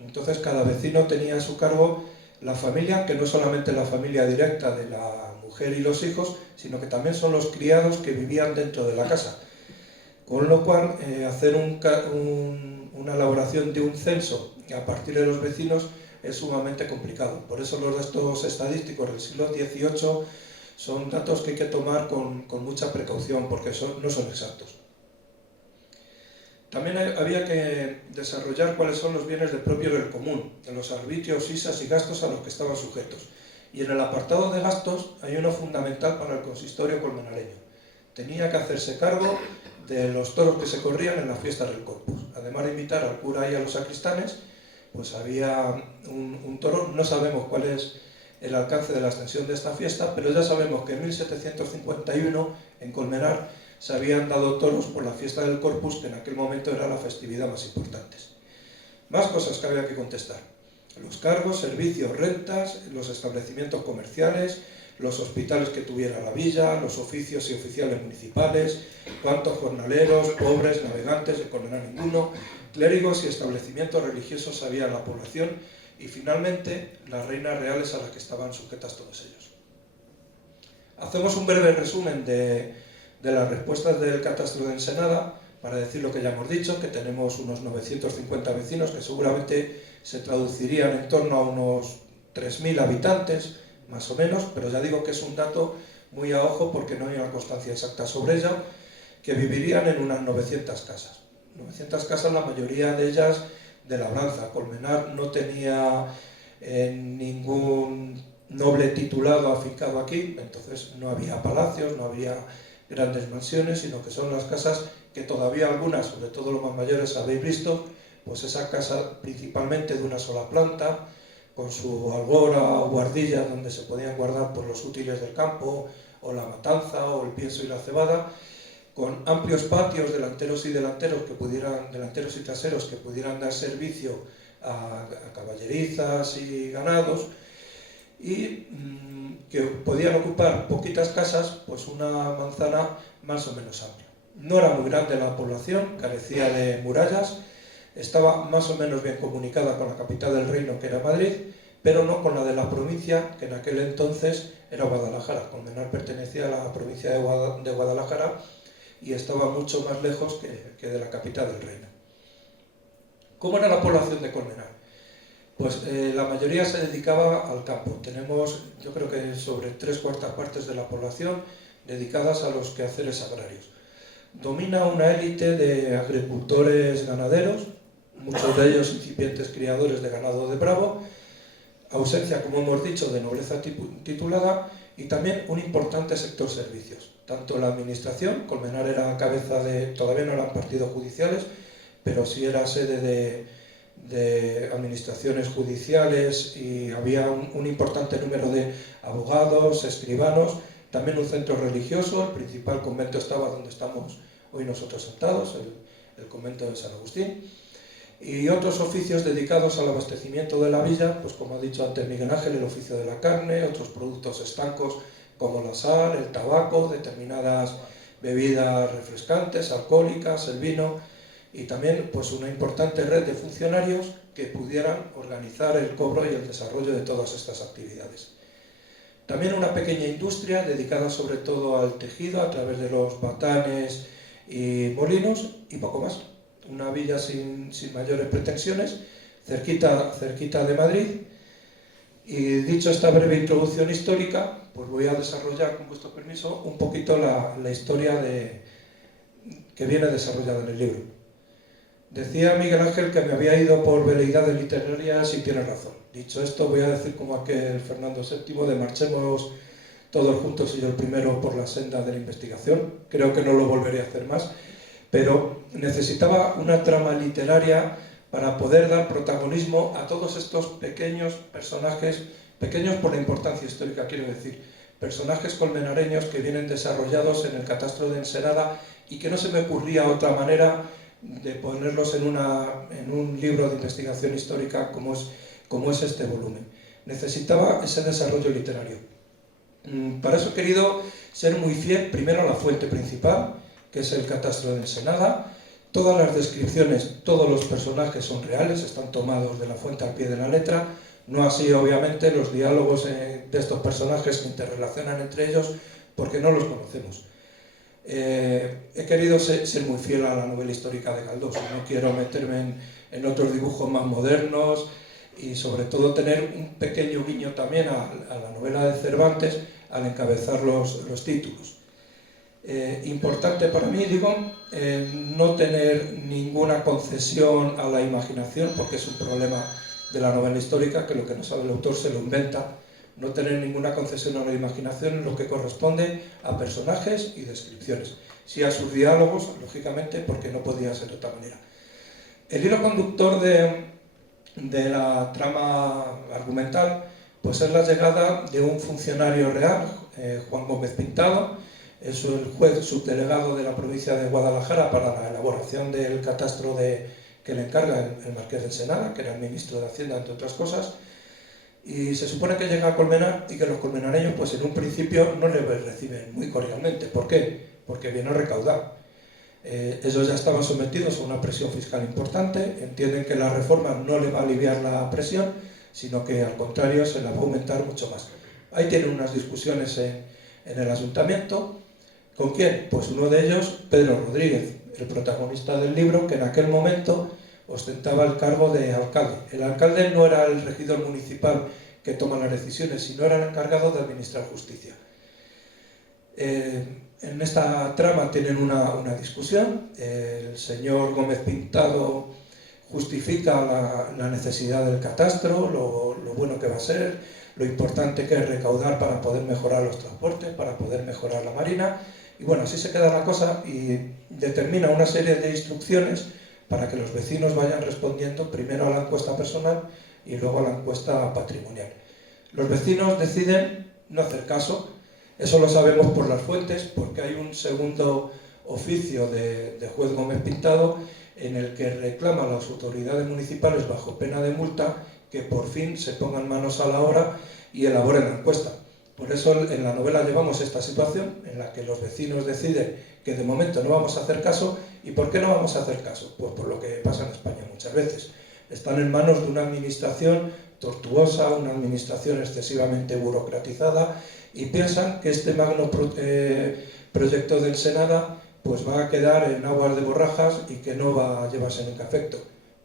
Entonces cada vecino tenía a su cargo la familia, que no es solamente la familia directa de la mujer y los hijos, sino que también son los criados que vivían dentro de la casa. Con lo cual, hacer una elaboración de un censo a partir de los vecinos es sumamente complicado. Por eso los datos estadísticos del siglo XVIII son datos que hay que tomar con mucha precaución porque no son exactos. También había que desarrollar cuáles son los bienes del propio del común, de los arbitrios, isas y gastos a los que estaban sujetos. Y en el apartado de gastos hay uno fundamental para el consistorio colmenareño. Tenía que hacerse cargo de los toros que se corrían en la fiesta del Corpus. Además de invitar al cura y a los sacristanes, pues había un toro. No sabemos cuál es el alcance de la extensión de esta fiesta, pero ya sabemos que en 1751 en Colmenar se habían dado toros por la fiesta del Corpus, que en aquel momento era la festividad más importante. Más cosas que había que contestar: los cargos, servicios, rentas, los establecimientos comerciales, los hospitales que tuviera la villa, los oficios y oficiales municipales, cuántos jornaleros, pobres, navegantes, de Colmenar ninguno, clérigos y establecimientos religiosos había en la población, y finalmente las reinas reales a las que estaban sujetas todos ellos. Hacemos un breve resumen de las respuestas del catastro de Ensenada para decir lo que ya hemos dicho, que tenemos unos 950 vecinos que seguramente se traducirían en torno a unos 3.000 habitantes, más o menos, pero ya digo que es un dato muy a ojo porque no hay una constancia exacta sobre ella, que vivirían en unas 900 casas. 900 casas, la mayoría de ellas de labranza. Colmenar no tenía ningún noble titulado afincado aquí, entonces no había palacios, no había grandes mansiones, sino que son las casas que todavía algunas, sobre todo los más mayores, habéis visto, pues esa casa principalmente de una sola planta, con su algora o guardilla donde se podían guardar por los útiles del campo, o la matanza, o el pienso y la cebada, con amplios patios delanteros y traseros que pudieran dar servicio a caballerizas y ganados, y que podían ocupar poquitas casas, pues una manzana más o menos amplia. No era muy grande la población, carecía de murallas, estaba más o menos bien comunicada con la capital del reino, que era Madrid, pero no con la de la provincia, que en aquel entonces era Guadalajara. Colmenar pertenecía a la provincia de Guadalajara y estaba mucho más lejos que de la capital del reino. ¿Cómo era la población de Colmenar? Pues la mayoría se dedicaba al campo. Tenemos, yo creo que sobre 3/4 partes de la población dedicadas a los quehaceres agrarios. Domina una élite de agricultores ganaderos, muchos de ellos incipientes criadores de ganado de bravo, ausencia, como hemos dicho, de nobleza titulada, y también un importante sector servicios. Tanto la administración, Colmenar era cabeza todavía no eran partidos judiciales, pero sí era sede de administraciones judiciales, y había un importante número de abogados, escribanos, también un centro religioso. El principal convento estaba donde estamos hoy nosotros sentados, el convento de San Agustín, y otros oficios dedicados al abastecimiento de la villa, pues como ha dicho antes Miguel Ángel, el oficio de la carne, otros productos estancos como la sal, el tabaco, determinadas bebidas refrescantes, alcohólicas, el vino, y también pues una importante red de funcionarios que pudieran organizar el cobro y el desarrollo de todas estas actividades. También una pequeña industria dedicada sobre todo al tejido a través de los batanes y molinos, y poco más. Una villa sin mayores pretensiones, cerquita de Madrid. Y dicho esta breve introducción histórica, pues voy a desarrollar, con vuestro permiso, un poquito la historia que viene desarrollada en el libro. Decía Miguel Ángel que me había ido por veleidades literarias y tiene razón. Dicho esto, voy a decir como aquel Fernando VII de marchemos todos juntos y yo el primero por la senda de la investigación. Creo que no lo volveré a hacer más, pero necesitaba una trama literaria para poder dar protagonismo a todos estos pequeños personajes, pequeños por la importancia histórica, quiero decir, personajes colmenareños que vienen desarrollados en el catastro de Ensenada y que no se me ocurría otra manera de ponerlos en un libro de investigación histórica como es este volumen. Necesitaba ese desarrollo literario. Para eso he querido ser muy fiel primero a la fuente principal, que es el catastro de Ensenada. Todas las descripciones, todos los personajes son reales, están tomados de la fuente al pie de la letra, no así obviamente los diálogos de estos personajes que interrelacionan entre ellos porque no los conocemos. He querido ser muy fiel a la novela histórica de Galdós, no quiero meterme en otros dibujos más modernos y sobre todo tener un pequeño guiño también a la novela de Cervantes al encabezar los títulos. Importante para mí, digo, no tener ninguna concesión a la imaginación, porque es un problema de la novela histórica, que lo que no sabe el autor se lo inventa. No tener ninguna concesión a la imaginación en lo que corresponde a personajes y descripciones. Sí a sus diálogos, lógicamente, porque no podía ser de otra manera. El hilo conductor de la trama argumental pues es la llegada de un funcionario real, Juan Gómez Pintado, es el juez subdelegado de la provincia de Guadalajara para la elaboración del catastro que le encarga el marqués de Ensenada, que era el ministro de Hacienda, entre otras cosas, y se supone que llega a Colmenar y que los colmenareños pues en un principio no le reciben muy cordialmente. ¿Por qué? Porque viene a recaudar. Ellos ya estaban sometidos a una presión fiscal importante, entienden que la reforma no le va a aliviar la presión, sino que al contrario se la va a aumentar mucho más. Ahí tienen unas discusiones en el ayuntamiento. ¿Con quién? Pues uno de ellos, Pedro Rodríguez, el protagonista del libro, que en aquel momento ostentaba el cargo de alcalde. El alcalde no era el regidor municipal que toma las decisiones, sino era el encargado de administrar justicia. En esta trama tienen una discusión. El señor Gómez Pintado justifica la necesidad del catastro, lo bueno que va a ser, lo importante que es recaudar para poder mejorar los transportes, para poder mejorar la marina. Y bueno, así se queda la cosa y determina una serie de instrucciones para que los vecinos vayan respondiendo primero a la encuesta personal y luego a la encuesta patrimonial. Los vecinos deciden no hacer caso. Eso lo sabemos por las fuentes, porque hay un segundo oficio de juez Gómez Pintado en el que reclama a las autoridades municipales, bajo pena de multa, que por fin se pongan manos a la obra y elaboren la encuesta. Por eso en la novela llevamos esta situación en la que los vecinos deciden que de momento no vamos a hacer caso. ¿Y por qué no vamos a hacer caso? Pues por lo que pasa en España muchas veces. Están en manos de una administración tortuosa, una administración excesivamente burocratizada, y piensan que este magno proyecto de Ensenada pues va a quedar en aguas de borrajas y que no va a llevarse nunca efecto.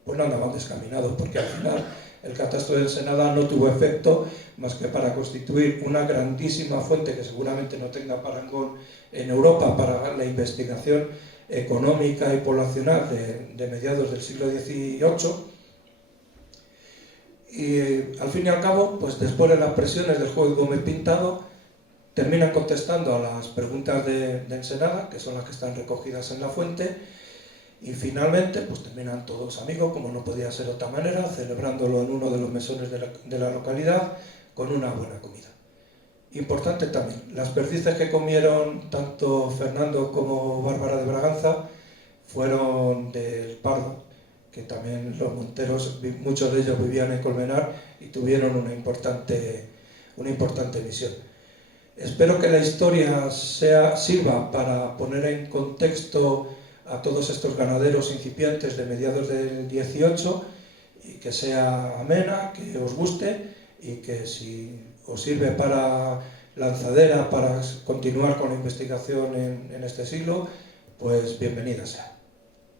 Pues no andaban descaminados, porque al final el catastro de Ensenada no tuvo efecto más que para constituir una grandísima fuente que seguramente no tenga parangón en Europa para la investigación económica y poblacional de mediados del siglo XVIII. Y al fin y al cabo, pues después de las presiones del juez Gómez Pintado, terminan contestando a las preguntas de Ensenada, que son las que están recogidas en la fuente, y finalmente pues terminan todos amigos, como no podía ser de otra manera, celebrándolo en uno de los mesones de la localidad con una buena comida. Importante también, las perdices que comieron tanto Fernando como Bárbara de Braganza fueron del Pardo, que también los monteros, muchos de ellos vivían en Colmenar y tuvieron una importante misión. Espero que la historia sirva para poner en contexto a todos estos ganaderos incipientes de mediados del 18 y que sea amena, que os guste y que si os sirve para lanzadera, para continuar con la investigación en este siglo, pues bienvenida sea.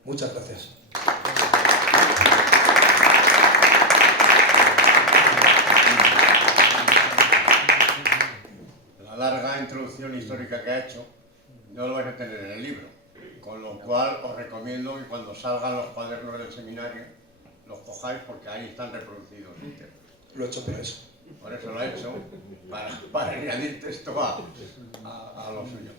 Muchas gracias. La larga introducción histórica que ha hecho no lo vais a tener en el libro. con lo cual os recomiendo que cuando salgan los cuadernos del seminario los cojáis porque ahí están reproducidos íntegros. Lo he hecho por eso. Por eso lo he hecho, para añadir texto a lo suyo.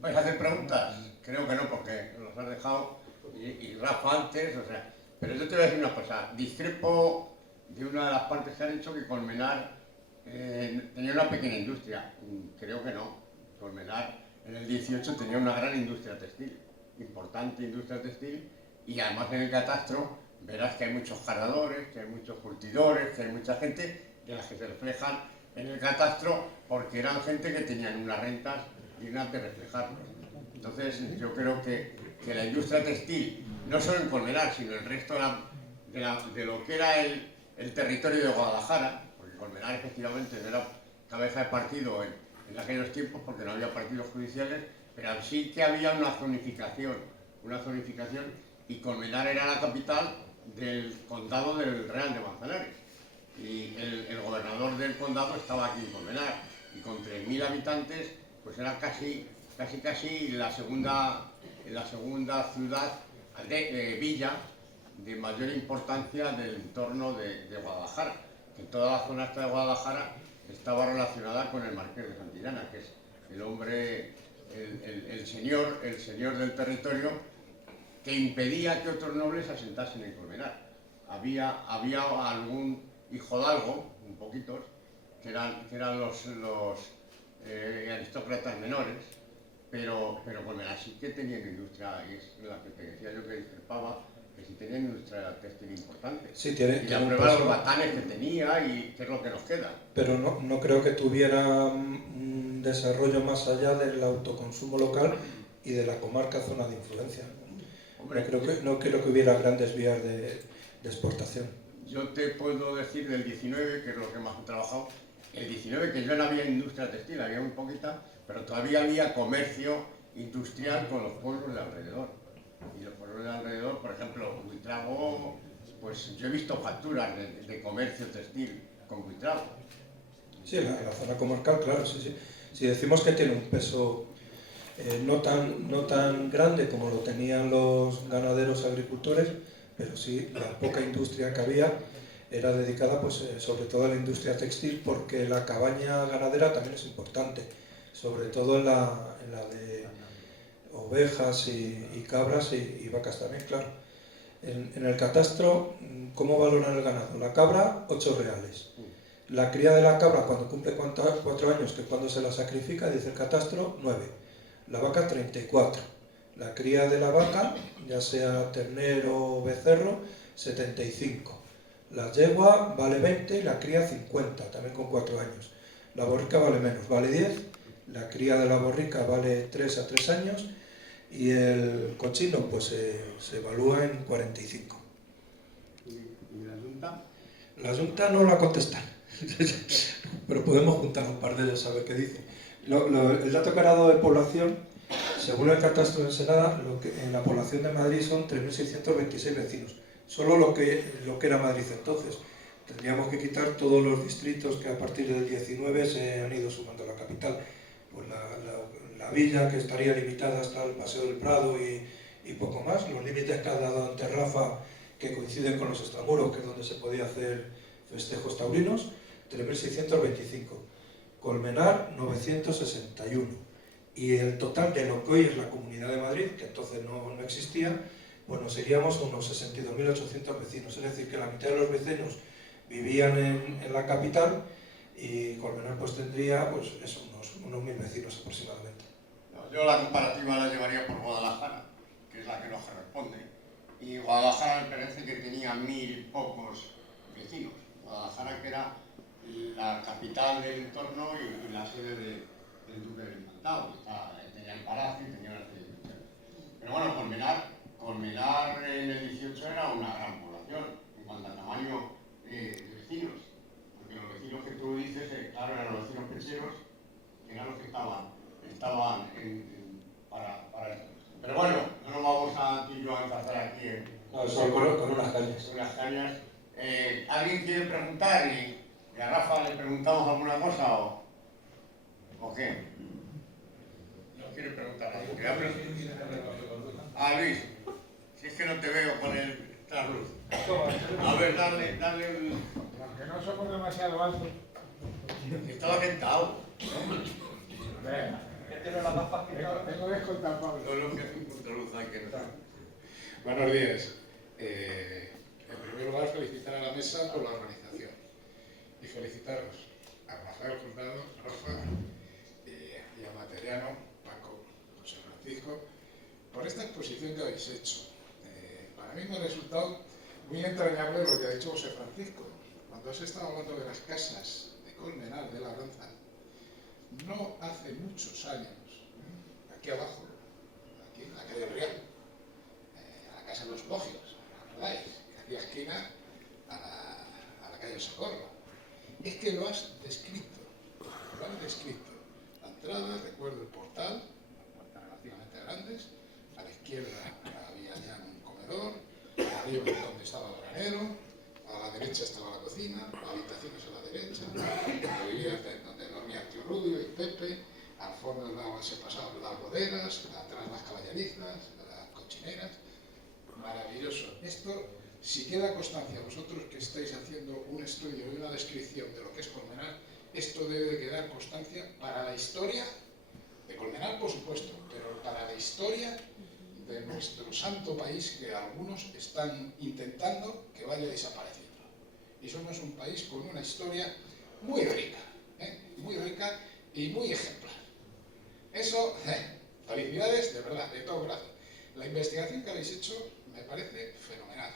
¿Vais a hacer preguntas? Creo que no, porque los has dejado y Rafa antes, o sea. Pero yo te voy a decir una cosa, discrepo de una de las partes que ha dicho que Colmenar tenía una pequeña industria. Creo que no. Colmenar en el 18 tenía una gran industria textil, importante industria textil, y además en el catastro verás que hay muchos cargadores, que hay muchos curtidores, que hay mucha gente de las que se reflejan en el catastro porque eran gente que tenían unas rentas dignas de reflejarlo. Entonces yo creo que la industria textil, no solo en Colmenar, sino el resto de lo que era el territorio de Guadalajara, porque Colmenar efectivamente no era cabeza de partido en aquellos tiempos porque no había partidos judiciales, pero sí que había una zonificación, y Colmenar era la capital del condado del Real de Manzanares, y el gobernador del condado estaba aquí en Colmenar, y con 3.000 habitantes pues era casi la segunda ciudad villa de mayor importancia del entorno de Guadalajara, que toda la zona esta de Guadalajara estaba relacionada con el Marqués de Santillana, que es el hombre, el señor del territorio que impedía que otros nobles se asentasen en Colmenar. Había algún hijodalgo, un poquitos, que eran los aristócratas menores, pero Colmenar sí que tenía una industria, y es la que te decía yo que discrepaba, que sí tenía una industria textil importante. Sí, y la prueba de los batanes que tenía y qué es lo que nos queda. Pero no creo que tuviera un desarrollo más allá del autoconsumo local y de la comarca zona de influencia. Hombre, no creo que hubiera grandes vías de exportación. Yo te puedo decir del 19, que es lo que más he trabajado, el 19 que ya no había industria textil, había muy poquita, pero todavía había comercio industrial con los pueblos de alrededor. Y los pueblos de alrededor, por ejemplo, Buitrago, pues yo he visto facturas de comercio textil con Buitrago. Sí, la zona comarcal, claro, sí. Si decimos que tiene un peso no tan grande como lo tenían los ganaderos agricultores, pero sí, la poca industria que había era dedicada pues, sobre todo a la industria textil, porque la cabaña ganadera también es importante, sobre todo en la de ovejas y cabras y vacas también, claro. En el catastro, ¿cómo valoran el ganado? La cabra, 8 reales. La cría de la cabra cuando cumple 4 años, que cuando se la sacrifica, dice el catastro, 9. La vaca, 34. La cría de la vaca, ya sea ternero o becerro, 75. La yegua vale 20 y la cría 50, también con 4 años. La borrica vale menos, vale 10. La cría de la borrica vale 3 a 3 años y el cochino pues se evalúa en 45. ¿Y la Junta? La Junta no la contesta, pero podemos juntar un par de ellos a ver qué dice. El dato que ha dado de población, según el catastro de Ensenada, en la población de Madrid son 3.626 vecinos. Solo lo que era Madrid entonces. Tendríamos que quitar todos los distritos que a partir del 19 se han ido sumando a la capital. Pues la villa, que estaría limitada hasta el Paseo del Prado y poco más. Los límites que ha dado ante Rafa, que coinciden con los extramuros, que es donde se podía hacer festejos taurinos, 3.625. Colmenar, 961. Y el total de lo que hoy es la Comunidad de Madrid, que entonces no existía, bueno, seríamos unos 62.800 vecinos. Es decir, que la mitad de los vecinos vivían en la capital y Colmenar pues tendría pues, unos 1.000 vecinos aproximadamente. No, yo la comparativa la llevaría por Guadalajara, que es la que nos corresponde. Y Guadalajara me parece que tenía 1.000 pocos vecinos. Guadalajara, que era la capital del entorno y la sede del Duque del Infantado. Tenía el palacio y tenía una serie de funciones. Pero bueno, Colmenar en el 18 era una gran población en cuanto a tamaño de vecinos. Porque los vecinos que tú dices, claro, eran los vecinos pecheros, que eran los que estaban para esto. Pero bueno, no nos vamos a encauzar aquí con unas cañas. Unas cañas. ¿Alguien quiere preguntar y a Rafa le preguntamos alguna cosa o qué? Yo ¿No quieres preguntar algo? ¿Que hables? Luis, si es que no te veo con el trasluz. A ver, dale un... Que no somos demasiado altos. Estaba sentado. Venga. Tengo que escoltar, Pablo. Todo lo que es un contraluz hay que notar. Buenos días. En primer lugar, felicitar a la mesa por la organización. Y felicitaros a Rafael Jurado, Rafa, y a Materiano, Paco, José Francisco, por esta exposición que habéis hecho. Para mí me ha resultado muy entrañable lo que ha dicho José Francisco. Cuando has estado hablando de las casas de Colmenar de Labranza, no hace muchos años, aquí abajo, aquí en la calle Real, a la casa de los Logios, ¿recordáis? Que hacía esquina a la calle Socorro. Es que lo has descrito, lo has descrito. La entrada, recuerdo el portal, puertas relativamente grandes, a la izquierda había ya un comedor, arriba donde estaba el granero, a la derecha estaba la cocina, habitaciones a la derecha, donde dormía el tío Rubio y Pepe, al fondo se pasaban las bodegas, atrás las caballerizas, las cochineras. Maravilloso. Esto, si queda constancia, vosotros que estáis haciendo un estudio y una descripción de lo que es Colmenar, esto debe quedar constancia para la historia de Colmenar, por supuesto, pero para la historia de nuestro santo país, que algunos están intentando que vaya desapareciendo. Y somos un país con una historia muy rica y muy ejemplar. Eso, felicidades, de verdad, de todo corazón. La investigación que habéis hecho me parece fenomenal.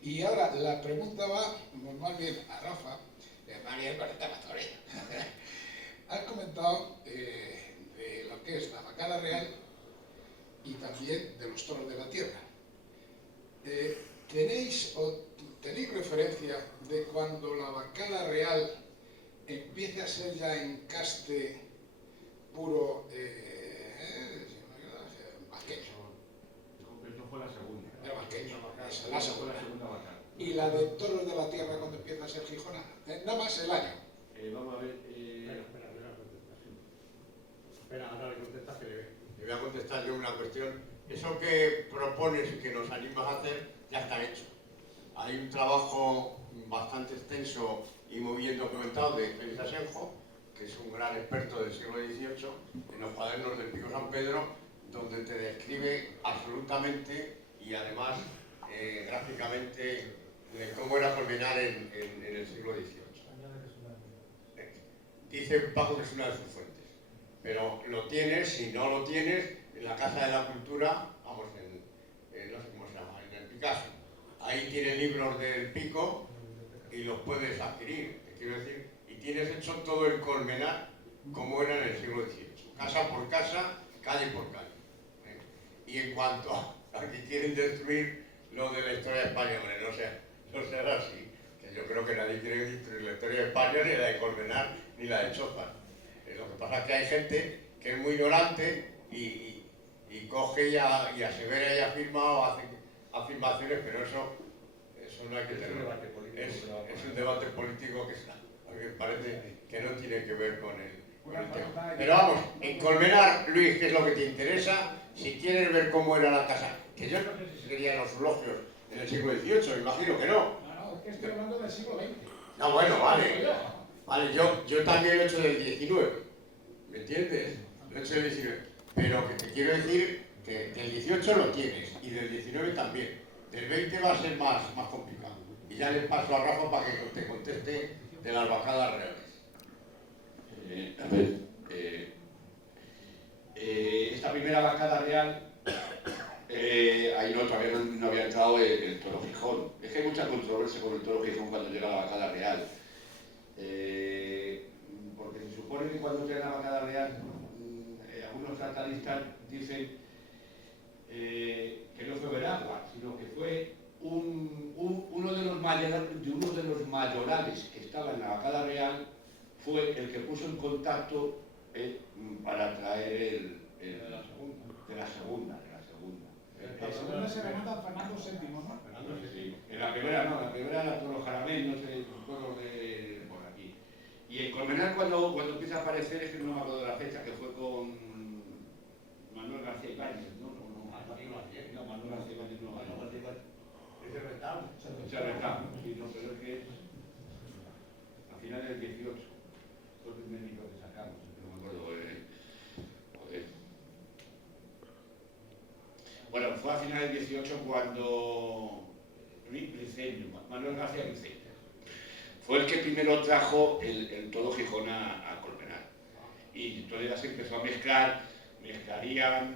Y ahora la pregunta va más bien a Rafa, María Coreta Matore. Has comentado de lo que es la vacada real y también de los toros de la tierra. ¿Tenéis referencia de cuando la vacada real empiece a ser ya encaste puro vasqueño? Eso fue la segunda. Era vasqueño, La segunda vacada. ¿Y la de toros de la tierra cuando empieza a ser Gijona? Nada más el año. Vamos a ver. Espera, ahora le contestas que le ve. Le voy a contestar yo una cuestión. Eso que propones y que nos animas a hacer, ya está hecho. Hay un trabajo bastante extenso y muy bien documentado de Félix Asenjo, que es un gran experto del siglo XVIII, en los cuadernos del Pico San Pedro, donde te describe absolutamente y además gráficamente cómo era Colmenar en el siglo XVIII. Dice Paco que es una de sus fuentes. Pero lo tienes, si no lo tienes, en la Casa de la Cultura, vamos, no sé cómo se llama, en el Picasso. Ahí tienes libros del Pico y los puedes adquirir, te quiero decir, y tienes hecho todo el Colmenar como era en el siglo XVIII, casa por casa, calle por calle. Y en cuanto a que quieren destruir lo de la historia de España, hombre, no será así, que yo creo que nadie quiere destruir la historia de España, ni la de Colmenar, ni la de Chozas. Lo que pasa es que hay gente que es muy ignorante y coge y asevera y afirma o hace afirmaciones, pero eso no hay que tener. Es un debate político que parece que no tiene que ver con el tema. Pero vamos, en Colmenar, Luis, ¿qué es lo que te interesa? Si quieres ver cómo era la casa, que yo no sé si serían los logios en el siglo XVIII, imagino que no. No, es que estoy hablando del siglo XX. No, bueno, vale. Vale, yo también lo he hecho del 19, ¿me entiendes? Lo he hecho del 19, pero que te quiero decir que del 18 lo tienes y del 19 también. Del 20 va a ser más complicado. Y ya le paso a Rafa para que te conteste de las vacadas reales. A ver, esta primera vacada real, ahí todavía no había entrado el toro Gijón. Es que hay mucha controversia con el toro Gijón cuando llega la vacada real. Porque se supone que cuando llega la vacada real, algunos tratadistas dicen que no fue Veragua, sino que fue uno de los mayorales que estaba en la vacada real, fue el que puso en contacto para traer de la segunda. La segunda se remonta a Fernando VII, ¿no? Sí. En la primera era Toro Jaramel, no sé, todos de por aquí. Y en Colmenar cuando empieza a aparecer, es que no me acuerdo de la fecha, que fue con Ibáñez, ¿no? Manolo García. No, Manolo García Ibáñez no. Ese retablo. Se arrestaba, sí, no, pero es que a finales del 18 fue el primer libro que sacamos, no me acuerdo. Joder. Bueno, fue a finales del 18 cuando Manuel García Briceño fue el que primero trajo el toro Gijón a Colmenar. Y entonces ya se empezó a mezclarían,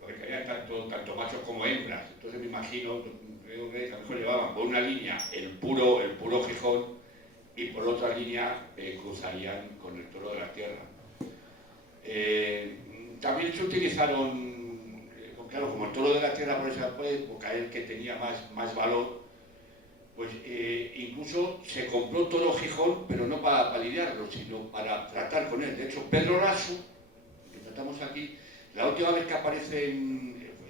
porque querían tanto machos como hembras. Entonces me imagino, creo que a lo mejor llevaban por una línea el puro Gijón y por otra línea cruzarían con el toro de la tierra. También se utilizaron, claro, como el toro de la tierra por esa época era el que tenía más valor, pues incluso se compró toro Gijón, pero no para lidiarlo, sino para tratar con él. De hecho, Pedro Raso, que tratamos aquí, la última vez que aparece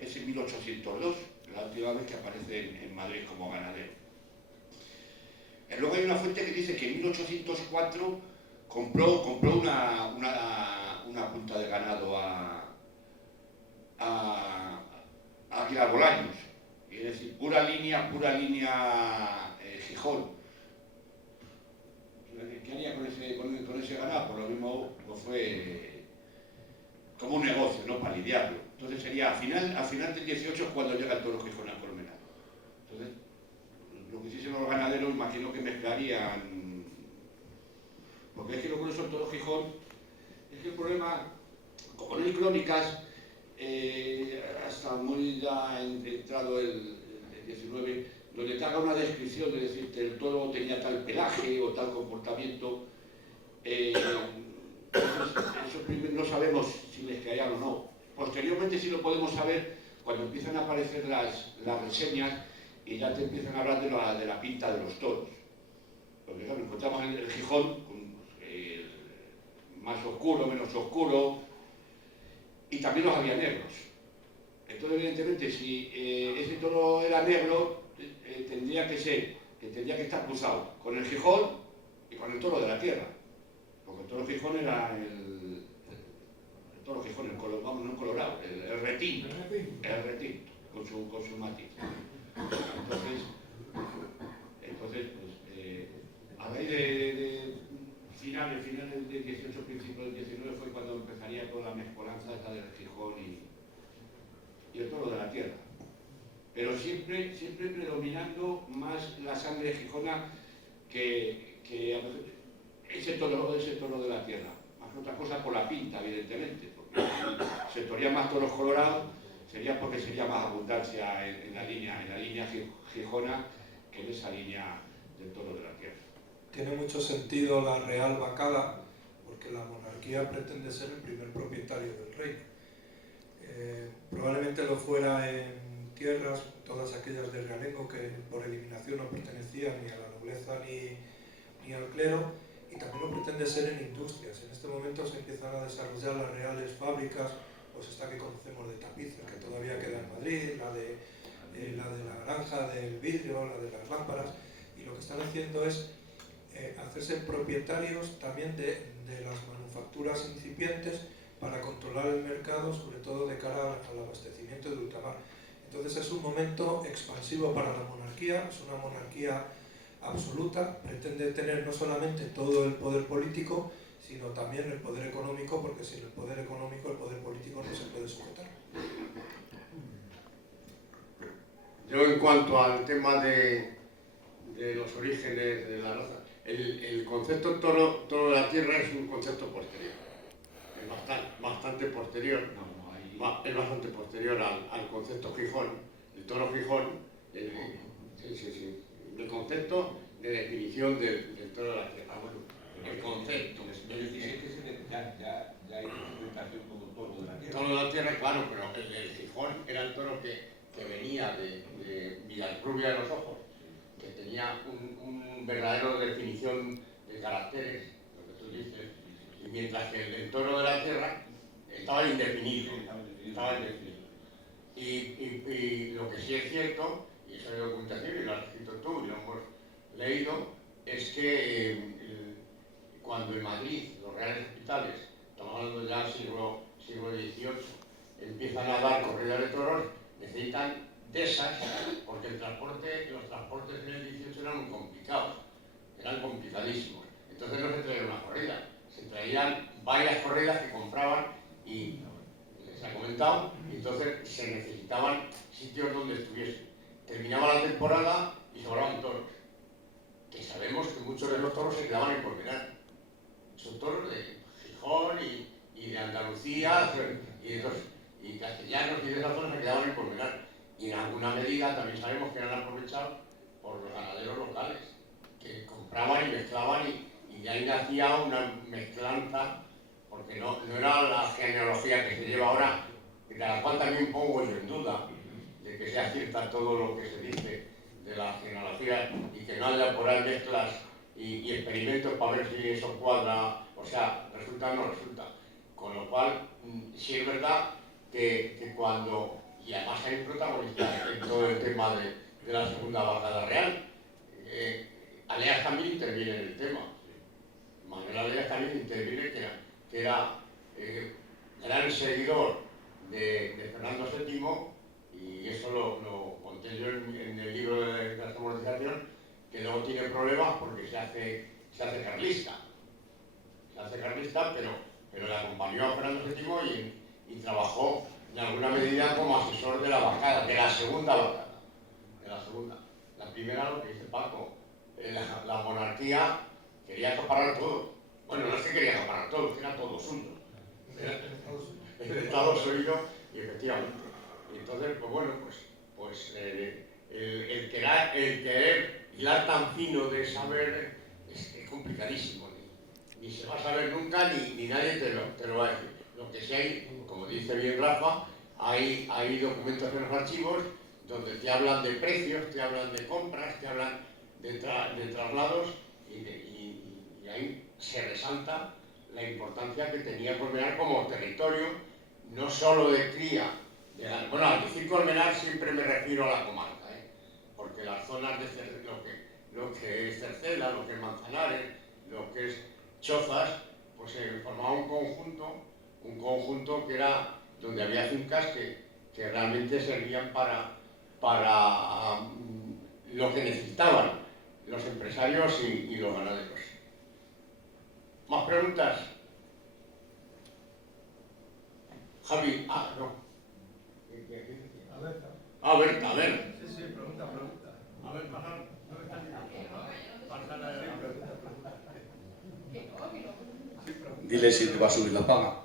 es en 1802, la última vez que aparece en Madrid como ganadero. Luego hay una fuente que dice que en 1804 compró una punta de ganado a Aguilar Bolaños, es decir, pura línea Gijón. ¿Qué haría con ese ganado? Por lo mismo pues fue como un negocio, ¿no? Para lidiarlo. Entonces sería a final del 18 cuando llega el toro Gijón a Colmenar. Entonces, lo que hiciesen los ganaderos, imagino que mezclarían, porque es que lo curioso del toro Gijón es que el problema, como no hay crónicas, hasta muy ya entrado el 19, donde te haga una descripción de decirte el toro tenía tal pelaje o tal comportamiento, eso primero no sabemos si mezclarían o no. Posteriormente sí lo podemos saber cuando empiezan a aparecer las reseñas y ya te empiezan a hablar de la pinta de los toros. Porque claro, encontramos el Gijón más oscuro, menos oscuro, y también los había negros. Entonces, evidentemente, si ese toro era negro, tendría que estar cruzado con el Gijón y con el toro de la tierra. Porque el toro Gijón era el toro Gijón, no el colorado, el retinto, con su matiz. Entonces pues, a raíz de finales del 18, principios del 19 fue cuando empezaría con la mezcolanza esta del Gijón y el toro de la tierra. Pero siempre predominando más la sangre gijona que ese toro de la tierra. Más que otra cosa por la pinta, evidentemente, porque si se torían más toros colorados sería porque sería más abundancia en la línea gijona que en esa línea del toro de la tierra. Tiene mucho sentido la real vacada, porque la monarquía pretende ser el primer propietario del reino. Probablemente lo fuera en tierras, todas aquellas del realengo que por eliminación no pertenecían ni a la nobleza ni al clero, y también lo pretende ser en industrias. En este momento se empiezan a desarrollar las reales fábricas, pues esta que conocemos de tapices, que todavía queda en Madrid, la de la granja del vidrio, la de las lámparas, y lo que están haciendo es hacerse propietarios también de las manufacturas incipientes para controlar el mercado, sobre todo de cara al abastecimiento de ultramar. Entonces es un momento expansivo para la monarquía, es una monarquía absoluta, pretende tener no solamente todo el poder político, sino también el poder económico, porque sin el poder económico el poder político no se puede sujetar. Yo en cuanto al tema de los orígenes de la raza, el concepto toro de la tierra es un concepto posterior, es bastante posterior, es bastante posterior al concepto Gijón, el toro Gijón, el concepto de definición del toro de la tierra. El concepto. Ya hay presentación como toro de la tierra. Toro de la tierra, claro, pero el Gijón era el toro que venía de Villarrubia de los Ojos, que tenía un verdadero definición de caracteres, lo que tú dices, y mientras que el toro de la tierra estaba indefinido. Y lo que sí es cierto, y eso es documentación, y lo has escrito tú, y lo hemos leído, es que cuando en Madrid los reales hospitales, estamos hablando ya del siglo XVIII, empiezan a dar corridas de toros, necesitan dehesas, porque los transportes en el 18 eran muy complicados, eran complicadísimos. Entonces no se traía una corrida, se traían varias corridas que compraban y les ha comentado, y entonces se necesitaban sitios donde estuviesen. Terminaba la temporada y sobraban toros, que sabemos que muchos de los toros se quedaban en Colmenar. Son toros de Gijón y de Andalucía y castellanos y de esa zona se quedaban en Colmenar. Y en alguna medida también sabemos que eran aprovechados por los ganaderos locales, que compraban y mezclaban y de ahí nacía una mezclanza, porque no era la genealogía que se lleva ahora, de la cual también pongo yo en duda, de que sea cierta todo lo que se dice de la genealogía y que no haya por ahí mezclas y experimentos para ver si eso cuadra, o sea, resulta o no resulta. Con lo cual, sí es verdad que cuando, y además hay protagonistas en todo el tema de la segunda bajada real, Aleas también interviene en el tema. Manuel Aleas también interviene, que era gran seguidor de Fernando VII, y eso lo conté yo en el libro de la amortización, que luego tiene problemas porque se hace carlista. Se hace carlista, pero le acompañó a Fernando VII y trabajó en alguna medida como asesor de la bajada, de la segunda bajada. De la segunda. La primera, lo que dice Paco, la monarquía quería acaparar todo. Bueno, no es que quería acaparar todo, era todo suyo. Era el Estado suyo, y efectivamente. Y entonces, pues bueno, pues el querer hilar tan fino de saber es complicadísimo. Ni se va a saber nunca, ni nadie te lo va a decir. Lo que sí hay, como dice bien Rafa, hay documentos en los archivos donde te hablan de precios, te hablan de compras, te hablan de traslados, y ahí se resalta la importancia que tenía Colmenar como territorio, no solo de cría. Bueno, al decir Colmenar siempre me refiero a la comarca, porque las zonas de lo que es Cerceda, lo que es Manzanares, lo que es Chozas, pues se formaba un conjunto que era donde había fincas que realmente servían para lo que necesitaban los empresarios y los ganaderos. ¿Más preguntas? Javi, no. Berta, a ver. Sí, pregunta. A ver, pasar. Dile si te va a subir la paga.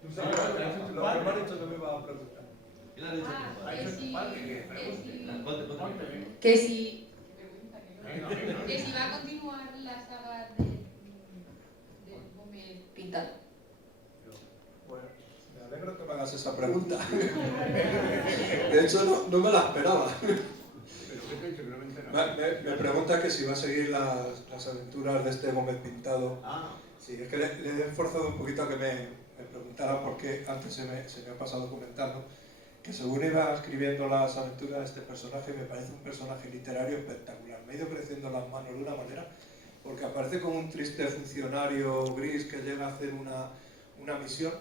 Tú sabes lo que me ha dicho que me iba a preguntar. Que si va a continuar la saga de Gómez Pintado. Bueno, me alegro que me hagas esa pregunta. De hecho, no me la esperaba. Me pregunta que si va a seguir las aventuras de este Gómez Pintado. Sí, es que le he forzado un poquito a que me preguntara, porque antes se me ha pasado comentando que según iba escribiendo las aventuras de este personaje, me parece un personaje literario espectacular. Me ha ido creciendo las manos de una manera, porque aparece como un triste funcionario gris que llega a hacer una misión,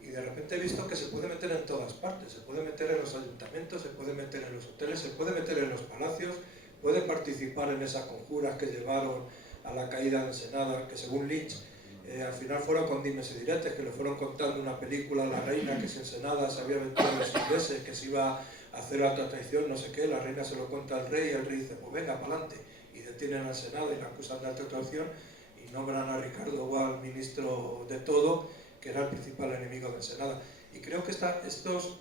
y de repente he visto que se puede meter en todas partes. Se puede meter en los ayuntamientos, se puede meter en los hoteles, se puede meter en los palacios, puede participar en esas conjuras que llevaron a la caída de Ensenada, que según Lynch al final fueron con dimes y diretes, que le fueron contando una película a la reina, que si Ensenada se había metido en los ingleses, que se iba a hacer alta traición, no sé qué. La reina se lo cuenta al rey, y el rey dice, pues venga, para adelante, y detienen a Ensenada y la acusan de alta traición, y nombran a Ricardo Gual ministro de todo, que era el principal enemigo de Ensenada. Y creo que estos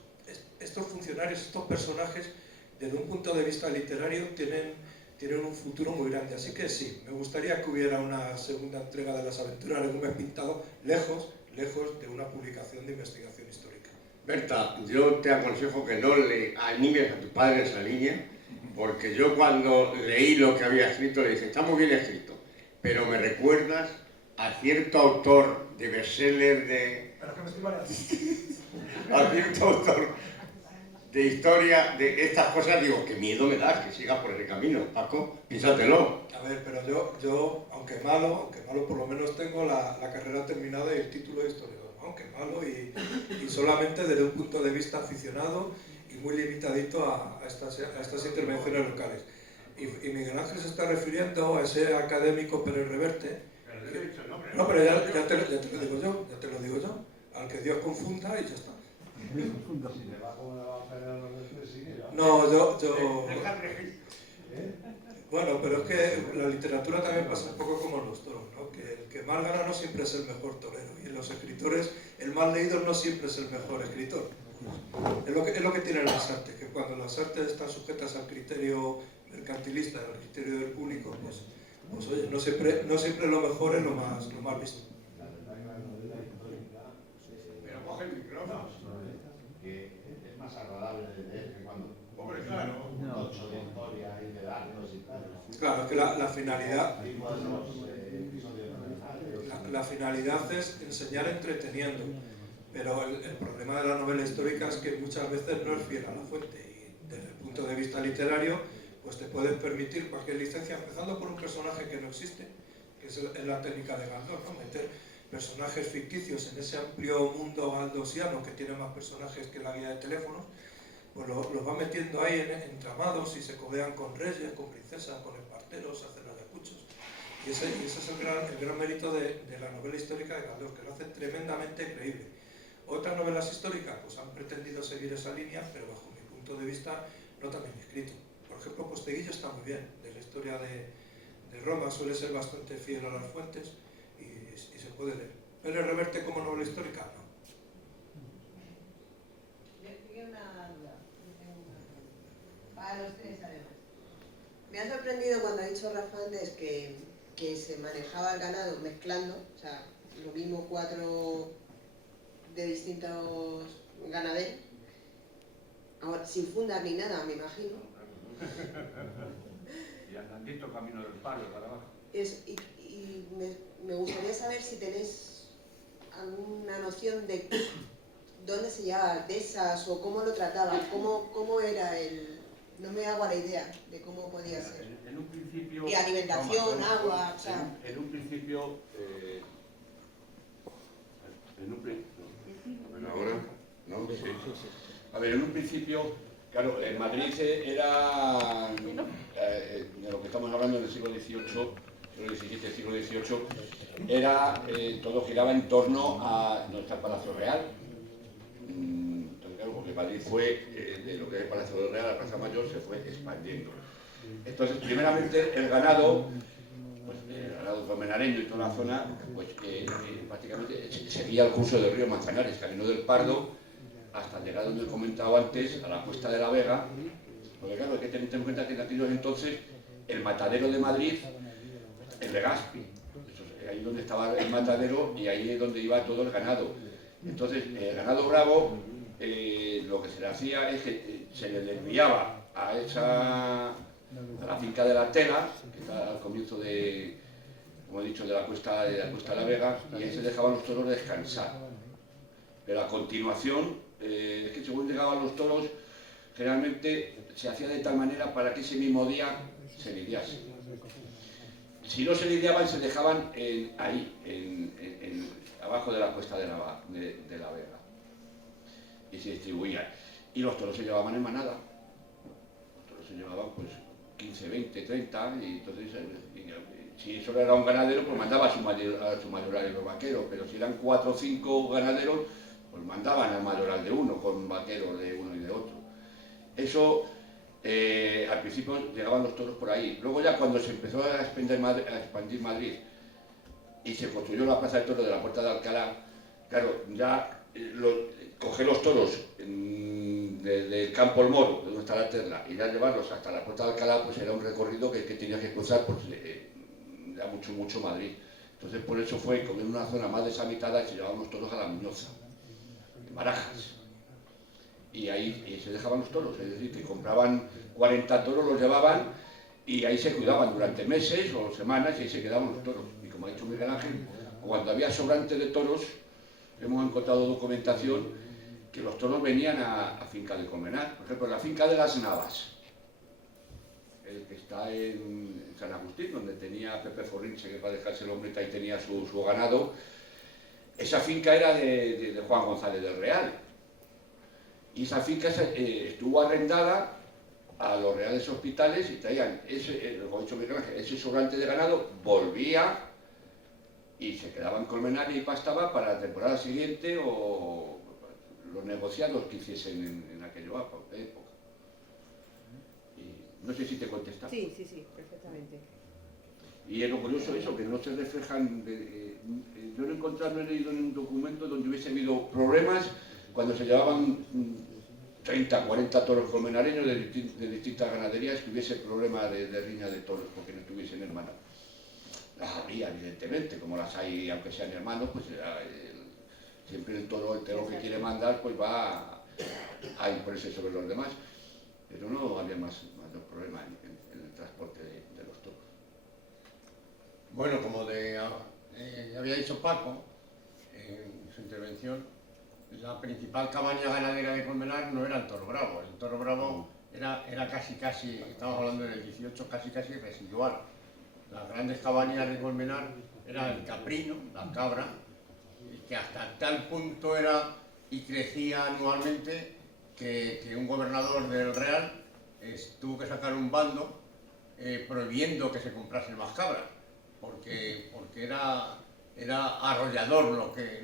funcionarios, estos personajes, desde un punto de vista literario, tienen un futuro muy grande. Así que sí, me gustaría que hubiera una segunda entrega de las aventuras de Gómez Pintado, lejos de una publicación de investigación histórica. Berta, yo te aconsejo que no le animes a tu padre en esa línea, porque yo cuando leí lo que había escrito le dije, está muy bien escrito, pero me recuerdas a cierto autor de bestseller a cierto autor de historia de estas cosas. Digo, qué miedo me das que sigas por ese camino, Paco, piénsatelo. A ver, pero yo aunque malo, por lo menos tengo la carrera terminada y el título de historiador. ¿no? Que malo y solamente desde un punto de vista aficionado y muy limitadito a estas intervenciones locales. Y Miguel Ángel se está refiriendo a ese académico Pérez Reverte. Pero le he dicho el nombre. No, pero ya te lo digo yo, al que Dios confunda y ya está. Si le va como le va a pegar a los de sigue, ya. No, yo... Deja el registro. Bueno, pero es que la literatura también pasa un poco como los toros, ¿no? Que el que más gana no siempre es el mejor torero, y en los escritores el más leído no siempre es el mejor escritor. Es lo que tienen las artes, que cuando las artes están sujetas al criterio mercantilista, al criterio del público, pues oye, no siempre lo mejor es lo más visto. Pero coge el micrófono. Que es más agradable de leer que cuando... Hombre, claro. Un tocho de historia y de datos y tal. Claro, es que la finalidad es enseñar entreteniendo, pero el problema de la novela histórica es que muchas veces no es fiel a la fuente, y desde el punto de vista literario pues te puedes permitir cualquier licencia, empezando por un personaje que no existe, que es la técnica de Gandor, ¿no? Meter personajes ficticios en ese amplio mundo galdosiano que tiene más personajes que la guía de teléfonos, pues los va metiendo ahí en entramados y se codean con reyes, con princesas, con esparteros, hacen ayacuchos. Y ese es el gran mérito de la novela histórica de Galdós, que lo hace tremendamente creíble. Otras novelas históricas pues han pretendido seguir esa línea, pero bajo mi punto de vista no tan bien escrito. Por ejemplo, Posteguillo está muy bien, de la historia de Roma suele ser bastante fiel a las fuentes y se puede leer. Pero Reverte como novela histórica, no. Tengo una duda. Para los tres, además. Me ha sorprendido cuando ha dicho Rafa antes que se manejaba el ganado mezclando, o sea, lo mismo 4 de distintos ganaderos, ahora sin fundar ni nada, me imagino. Y andandito camino del palo para abajo. Y me gustaría saber si tenéis alguna noción de dónde se llevaba Artesas o cómo lo trataban, cómo era el... No me hago la idea de cómo podía ser. En un principio... Y alimentación, agua, o sea... En un principio... Bueno, ahora... ¿No? Sí. A ver, en un principio... Claro, en Madrid era... de lo que estamos hablando en el siglo XVIII, siglo XVII, siglo XVIII, era... todo giraba en torno a nuestro Palacio Real. Entonces, claro, porque Madrid fue, de lo que es el Palacio Real a la Plaza Mayor, se fue expandiendo. Entonces, primeramente, el ganado, pues el ganado colmenareño y toda la zona, pues prácticamente seguía el curso del río Manzanares, Camino del Pardo, hasta llegar donde he comentado antes, a la Cuesta de la Vega, porque claro, hay que tener en cuenta que en aquellos entonces el matadero de Madrid, el Legazpi, ahí donde estaba el matadero y ahí es donde iba todo el ganado. Entonces, el ganado bravo, lo que se le hacía es que se le desviaba a la finca de la Tela, que está al comienzo de, como he dicho, de la Cuesta de la Vega, y ahí se dejaban los toros descansar. Pero a continuación, es que según llegaban los toros, generalmente se hacía de tal manera para que ese mismo día se lidiase. Si no se lidiaban, se dejaban abajo de la Cuesta de la Vega y se distribuían. Y los toros se llevaban en manada. Los toros se llevaban pues 15, 20, 30 y entonces si solo era un ganadero pues mandaba a su mayoral y los vaqueros, pero si eran 4 o 5 ganaderos pues mandaban al mayoral de uno con vaqueros de uno y de otro. Eso al principio llegaban los toros por ahí. Luego ya cuando se empezó a expandir Madrid y se construyó la plaza de toros de la Puerta de Alcalá, claro, ya coger los toros del Campo El Moro, de donde está la Terla, y ya llevarlos hasta la Puerta de Alcalá, pues era un recorrido que tenía que cruzar pues, ya mucho Madrid. Entonces por eso fue, como en una zona más deshabitada, se llevaban los toros a la Muñoza, en Barajas. Y ahí se dejaban los toros, es decir, que compraban 40 toros, los llevaban y ahí se cuidaban durante meses o semanas y ahí se quedaban los toros. Y como ha dicho Miguel Ángel, cuando había sobrante de toros, hemos encontrado documentación que los toros venían a finca de Colmenar. Por ejemplo, la finca de las Navas, el que está en San Agustín, donde tenía Pepe Forrinche, que para dejarse el hombre, ahí tenía su ganado. esa finca era de Juan González del Real. Y esa finca estuvo arrendada a los Reales Hospitales y traían como ha dicho Miguel Ángel, ese sobrante de ganado, volvía y se quedaba en Colmenar y pastaba para la temporada siguiente o los negociados que hiciesen en aquella época. Y no sé si te contesta. Sí, sí, sí, perfectamente. Y es lo curioso eso, que no se reflejan, yo no he encontrado, no he leído en un documento donde hubiese habido problemas cuando se llevaban 30, 40 toros colmenareños de distintas ganaderías, que hubiese problemas de riña de toros porque no estuviesen hermanos. Las habría, evidentemente, como las hay, aunque sean hermanos, pues siempre el toro que quiere mandar, pues va a imponerse sobre los demás. Pero no había más problemas en el transporte de los toros. Bueno, como había dicho Paco en su intervención, la principal cabaña ganadera de Colmenar no era el toro bravo. El toro bravo era casi, estamos hablando del 18, casi residual. Las grandes cabañas de Colmenar era el caprino, la cabra, que hasta tal punto era y crecía anualmente que un gobernador del Real tuvo que sacar un bando prohibiendo que se comprasen más cabras, porque era arrollador lo que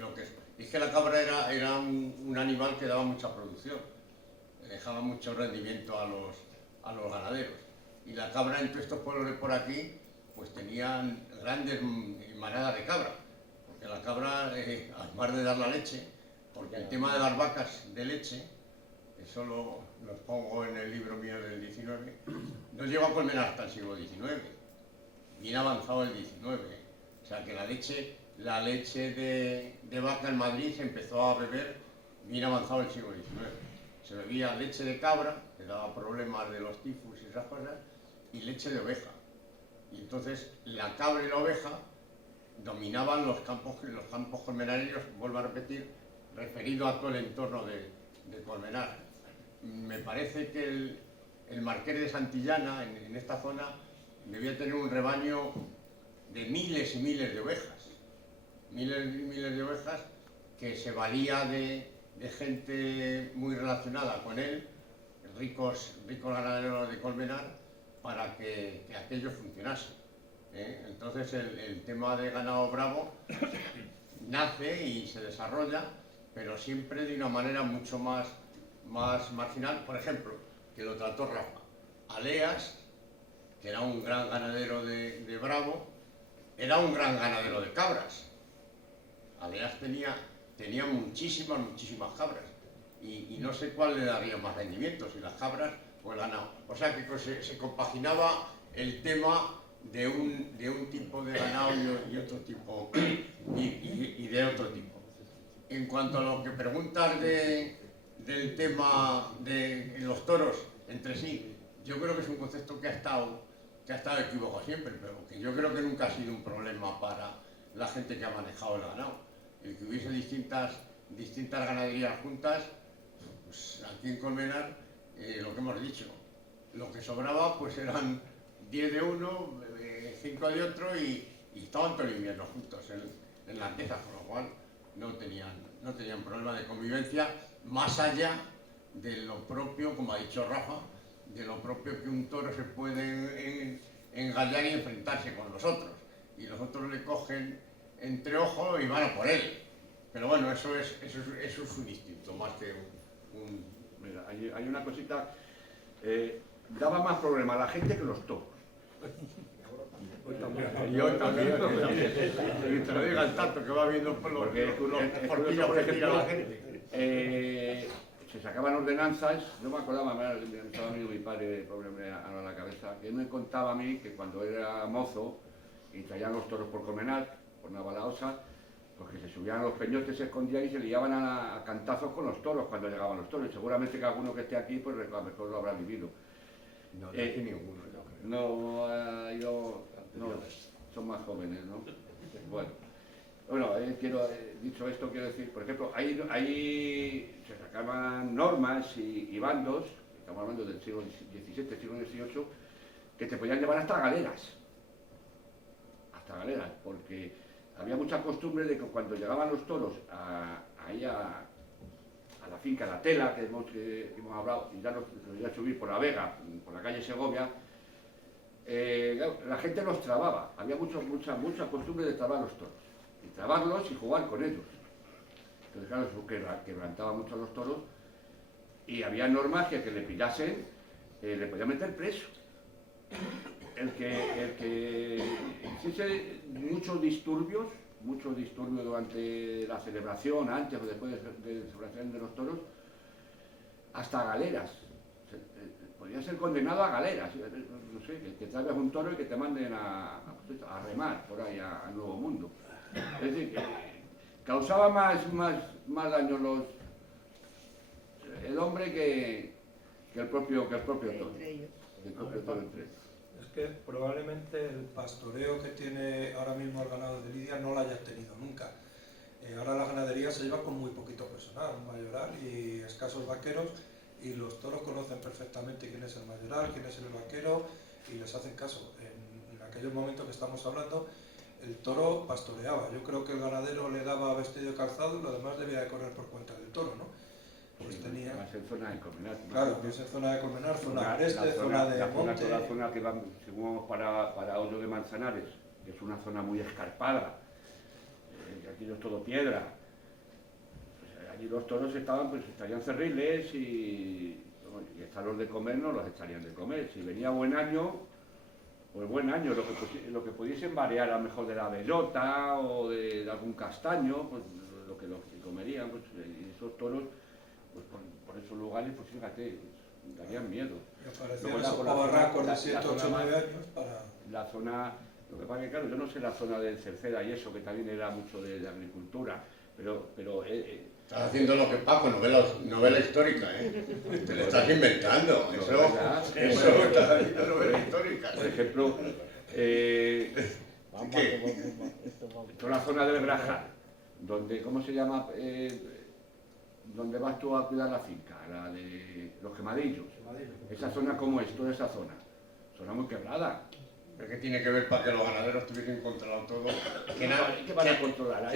y es que la cabra era un animal que daba mucha producción, dejaba mucho rendimiento a los ganaderos. Y la cabra en todos estos pueblos de por aquí pues tenían grandes manadas de cabra, porque la cabra, además de dar la leche, porque el tema de las vacas de leche, eso lo pongo en el libro mío del 19, no llegó a Colmenar hasta el siglo XIX, bien avanzado el 19, o sea que la leche de vaca en Madrid se empezó a beber bien avanzado el siglo XIX. Se bebía leche de cabra, que daba problemas de los tifus y esas cosas, y leche de oveja. Y entonces la cabra y la oveja dominaban los campos colmenareños, vuelvo a repetir, referido a todo el entorno de Colmenar. Me parece que el Marqués de Santillana, en esta zona, debía tener un rebaño de miles y miles de ovejas. Miles y miles de ovejas que se valía de gente muy relacionada con él, ricos ganaderos de Colmenar, para que aquello funcionase. Entonces el tema de ganado bravo nace y se desarrolla, pero siempre de una manera mucho más marginal. Por ejemplo, que lo trató Rafa. Aleas, que era un gran ganadero de bravo, era un gran ganadero de cabras. Aleas tenía muchísimas cabras y no sé cuál le daría más rendimiento, si las cabras o el ganado. O sea que se compaginaba el tema de un tipo de ganado y otro tipo y de otro tipo. En cuanto a lo que preguntas del tema de los toros entre sí, yo creo que es un concepto que ha estado equivocado siempre, pero que yo creo que nunca ha sido un problema para la gente que ha manejado el ganado. El que hubiese distintas ganaderías juntas, pues aquí en Colmenar, lo que hemos dicho, lo que sobraba pues eran 10 de uno, 5 de otro y estaban todo el invierno juntos en la pieza, con lo cual no tenían problema de convivencia, más allá de lo propio, como ha dicho Rafa, de lo propio que un toro se puede engallar y enfrentarse con los otros, y los otros le cogen entre ojos y van a por él. Pero bueno, eso es un instinto más que un... Mira, hay una cosita, daba más problema a la gente que los toros. Y hoy también, que te lo digan tanto, que va viendo por los porquillos que tira la gente. Se sacaban ordenanzas, yo me acordaba, me estaba amigo mi padre, pobre hombre, a la cabeza, que él me contaba a mí que cuando era mozo y traían los toros por Colmenar, por Navalaosa, pues que se subían a los peñotes, se escondían y se liaban a cantazos con los toros cuando llegaban los toros. Y seguramente que alguno que esté aquí, pues a lo mejor lo habrá vivido. No, de aquí ninguno, yo creo. No ha ido... No, son más jóvenes, ¿no? Bueno, dicho esto, quiero decir, por ejemplo, ahí se sacaban normas y bandos, estamos hablando del siglo XVII, siglo XVIII, que te podían llevar hasta galeras, porque había mucha costumbre de que cuando llegaban los toros ahí a la finca La Tela, que hemos hablado, y ya nos iba a subir por la Vega, por la calle Segovia, la gente los trababa. Había mucha costumbre de trabar los toros, y trabarlos y jugar con ellos. Entonces, claro, eso quebrantaba mucho a los toros, y había normas que le pillasen, le podía meter preso. El que hiciese muchos disturbios durante la celebración, antes o después de la celebración de los toros, hasta galeras. Podía ser condenado a galeras. No sé, que traigas un toro y que te manden a remar por ahí al Nuevo Mundo. Es decir, que causaba más daño el hombre que el propio toro. Entre ellos. El propio toro entre ellos. Es que probablemente el pastoreo que tiene ahora mismo el ganado de Lidia no lo hayas tenido nunca. Ahora la ganadería se lleva con muy poquito personal, un mayoral y escasos vaqueros, y los toros conocen perfectamente quién es el mayoral, quién es el vaquero, y les hacen caso. En aquellos momentos que estamos hablando, el toro pastoreaba. Yo creo que el ganadero le daba vestido y calzado y lo demás debía de correr por cuenta del toro, ¿no? Pues tenía... Va a ser zona de Colmenar. Claro, que es zona de Colmenar, zona agreste, zona de monte... Toda la zona que va, según vamos para Hoyo de Manzanares, que es una zona muy escarpada, que aquí es todo piedra. Pues allí los toros estarían cerriles y estar los de comer no los echarían de comer. Si venía buen año, pues buen año, lo que pudiesen variar a lo mejor de la bellota o de algún castaño, pues lo que comerían, pues, y esos toros, pues por esos lugares, pues fíjate, darían miedo. Me parecían esos pavarracos de 7, 8, 9 años para... La zona, lo que pasa es que claro, yo no sé la zona de Cerceda y eso, que también era mucho de agricultura, pero estás haciendo lo que Paco, novela histórica, ¿eh? Te lo estás inventando. Eso estás haciendo novela histórica. por ejemplo, toda la zona del Grajar, donde, ¿cómo se llama? Donde vas tú a cuidar la finca, la de los Quemadillos. Esa zona, ¿cómo es? Toda esa zona muy quebrada. ¿Pero qué tiene que ver para que los ganaderos tuviesen controlado todo? ¿Qué van a controlar?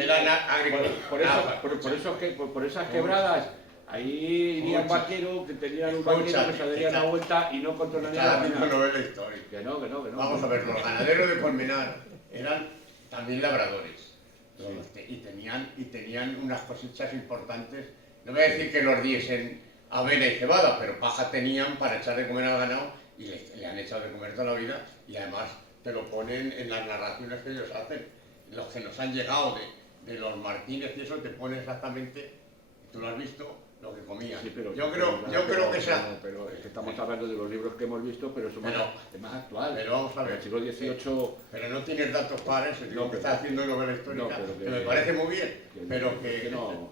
Por esas quebradas, ahí irían vaqueros que tenían un vaquero que se darían la vuelta y no controlarían Está la haciendo mina. novela histórica. Que no. Vamos a ver, los ganaderos de Colmenar eran también labradores. Y tenían unas cosechas importantes. No voy a decir que los diesen avena y cebada, pero paja tenían para echar de comer al ganado y le han echado de comer toda la vida, y además te lo ponen en las narraciones que ellos hacen. Los que nos han llegado de los Martínez y eso te pone exactamente, tú lo has visto, lo que comían. Sí, pero, yo creo que sea... Pero es que estamos hablando de los libros que hemos visto, pero eso es más actual. Pero vamos a ver, el siglo XVIII... Pero no tienes datos para eso, digo No, que estás haciendo novela histórica, no, que me parece muy bien, pero que no.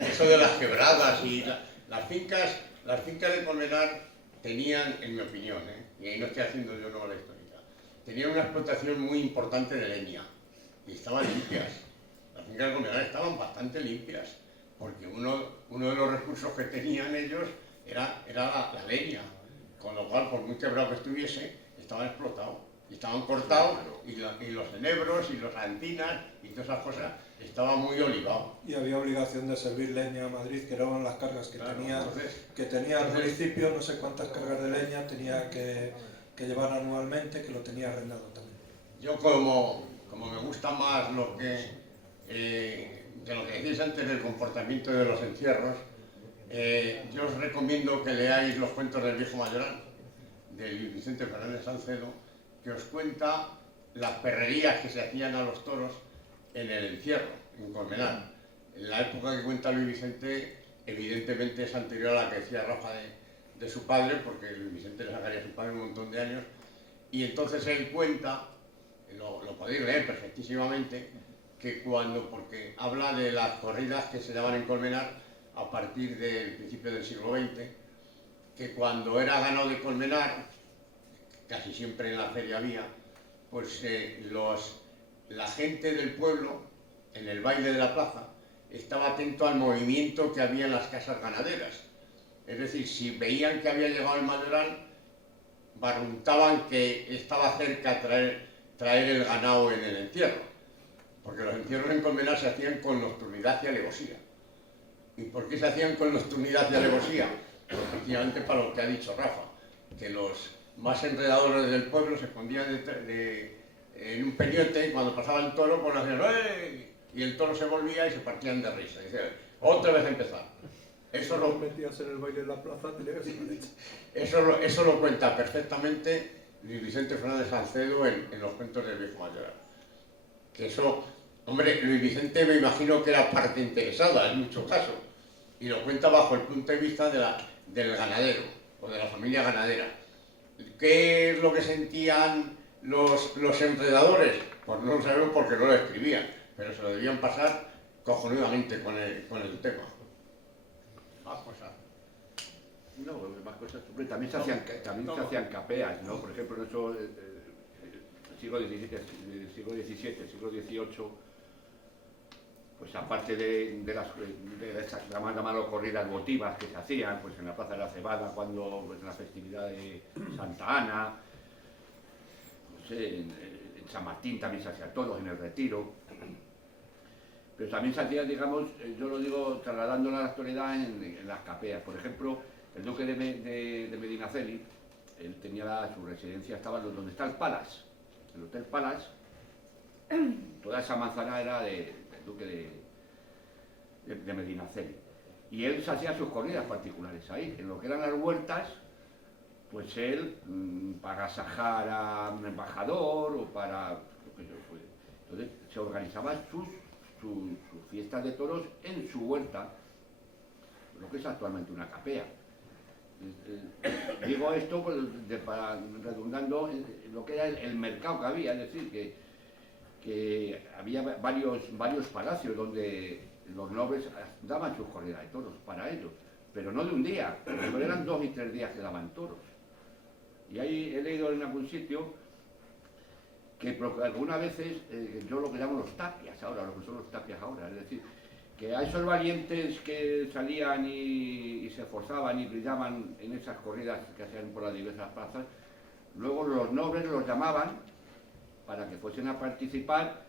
Eso de las quebradas y las fincas de Colmenar tenían, en mi opinión, y ahí no estoy haciendo yo novela histórica, tenían una explotación muy importante de leña y estaban limpias. Las fincas de Colmenar estaban bastante limpias, porque uno de los recursos que tenían ellos era la leña, con lo cual, por muy quebrado que estuviese, estaban explotados. Y estaban cortados, y los enebros y los antinas y todas esas cosas estaban muy olivados. Y había obligación de servir leña a Madrid, que eran las cargas que tenía el municipio, no sé cuántas cargas de leña tenía que llevar anualmente, que lo tenía arrendado también. Yo como me gusta más de lo que decís antes del comportamiento de los encierros, yo os recomiendo que leáis los cuentos del viejo Mayoral, de Vicente Fernández Salcedo, que os cuenta las perrerías que se hacían a los toros en el encierro, en Colmenar. En la época que cuenta Luis Vicente, evidentemente es anterior a la que decía Rafa de su padre, porque Luis Vicente le sacaría a su padre un montón de años, y entonces él cuenta, lo podéis leer perfectísimamente, que porque habla de las corridas que se daban en Colmenar a partir del principio del siglo XX, que cuando era ganado de Colmenar, casi siempre en la feria había, pues la gente del pueblo, en el baile de la plaza, estaba atento al movimiento que había en las casas ganaderas. Es decir, si veían que había llegado el mayoral, barruntaban que estaba cerca traer el ganado en el entierro. porque los encierros en Colmenar se hacían con nocturnidad y alevosía. ¿Y por qué se hacían con nocturnidad y alevosía? Pues precisamente para lo que ha dicho Rafa, que los más enredadores del pueblo se escondían en un peñote y cuando pasaba el toro, pues hacían ¡ey! Y el toro se volvía y se partían de risa. Y decían, otra vez a empezar. Eso lo metías en el baile en la plaza, tenía que ser una leche. Eso lo cuenta perfectamente Luis Vicente Fernández Salcedo en los cuentos del Viejo Mayoral. Que eso, hombre, Luis Vicente me imagino que era parte interesada en muchos casos, y lo cuenta bajo el punto de vista del ganadero, o de la familia ganadera. ¿Qué es lo que sentían los enredadores? Pues no lo sabemos porque no lo escribían, pero se lo debían pasar cojonudamente con el tema. Más cosas. No, más cosas. Hombre, también se hacían capeas, ¿no? Por ejemplo, en eso, siglo XVII, siglo XVIII, pues aparte de estas llamadas corridas votivas que se hacían, pues en la Plaza de la Cebada, cuando pues, en la festividad de Santa Ana, no sé, en San Martín también se hacían todos, en el Retiro. Pero también se hacía, digamos, yo lo digo trasladándolo a la actualidad en las capeas. Por ejemplo, el duque de Medinaceli, él tenía su residencia, estaba donde está el Palace, el Hotel Palace. Toda esa manzana era del duque de Medinaceli. Y él se hacía sus corridas particulares ahí, en lo que eran las huertas, pues él, para agasajar a un embajador o para lo que yo fuera. Entonces se organizaban sus fiestas de toros en su huerta, lo que es actualmente una capea. Digo esto pues, redundando en lo que era el mercado que había, es decir, que había varios palacios donde los nobles daban sus corridas de toros para ellos, pero no de un día, pero eran 2 y 3 días que daban toros. Y ahí he leído en algún sitio que algunas veces, yo lo que llamo los tapias ahora, lo que son los tapias ahora, es decir, que a esos valientes que salían y se esforzaban y brillaban en esas corridas que hacían por las diversas plazas, luego los nobles los llamaban para que fuesen a participar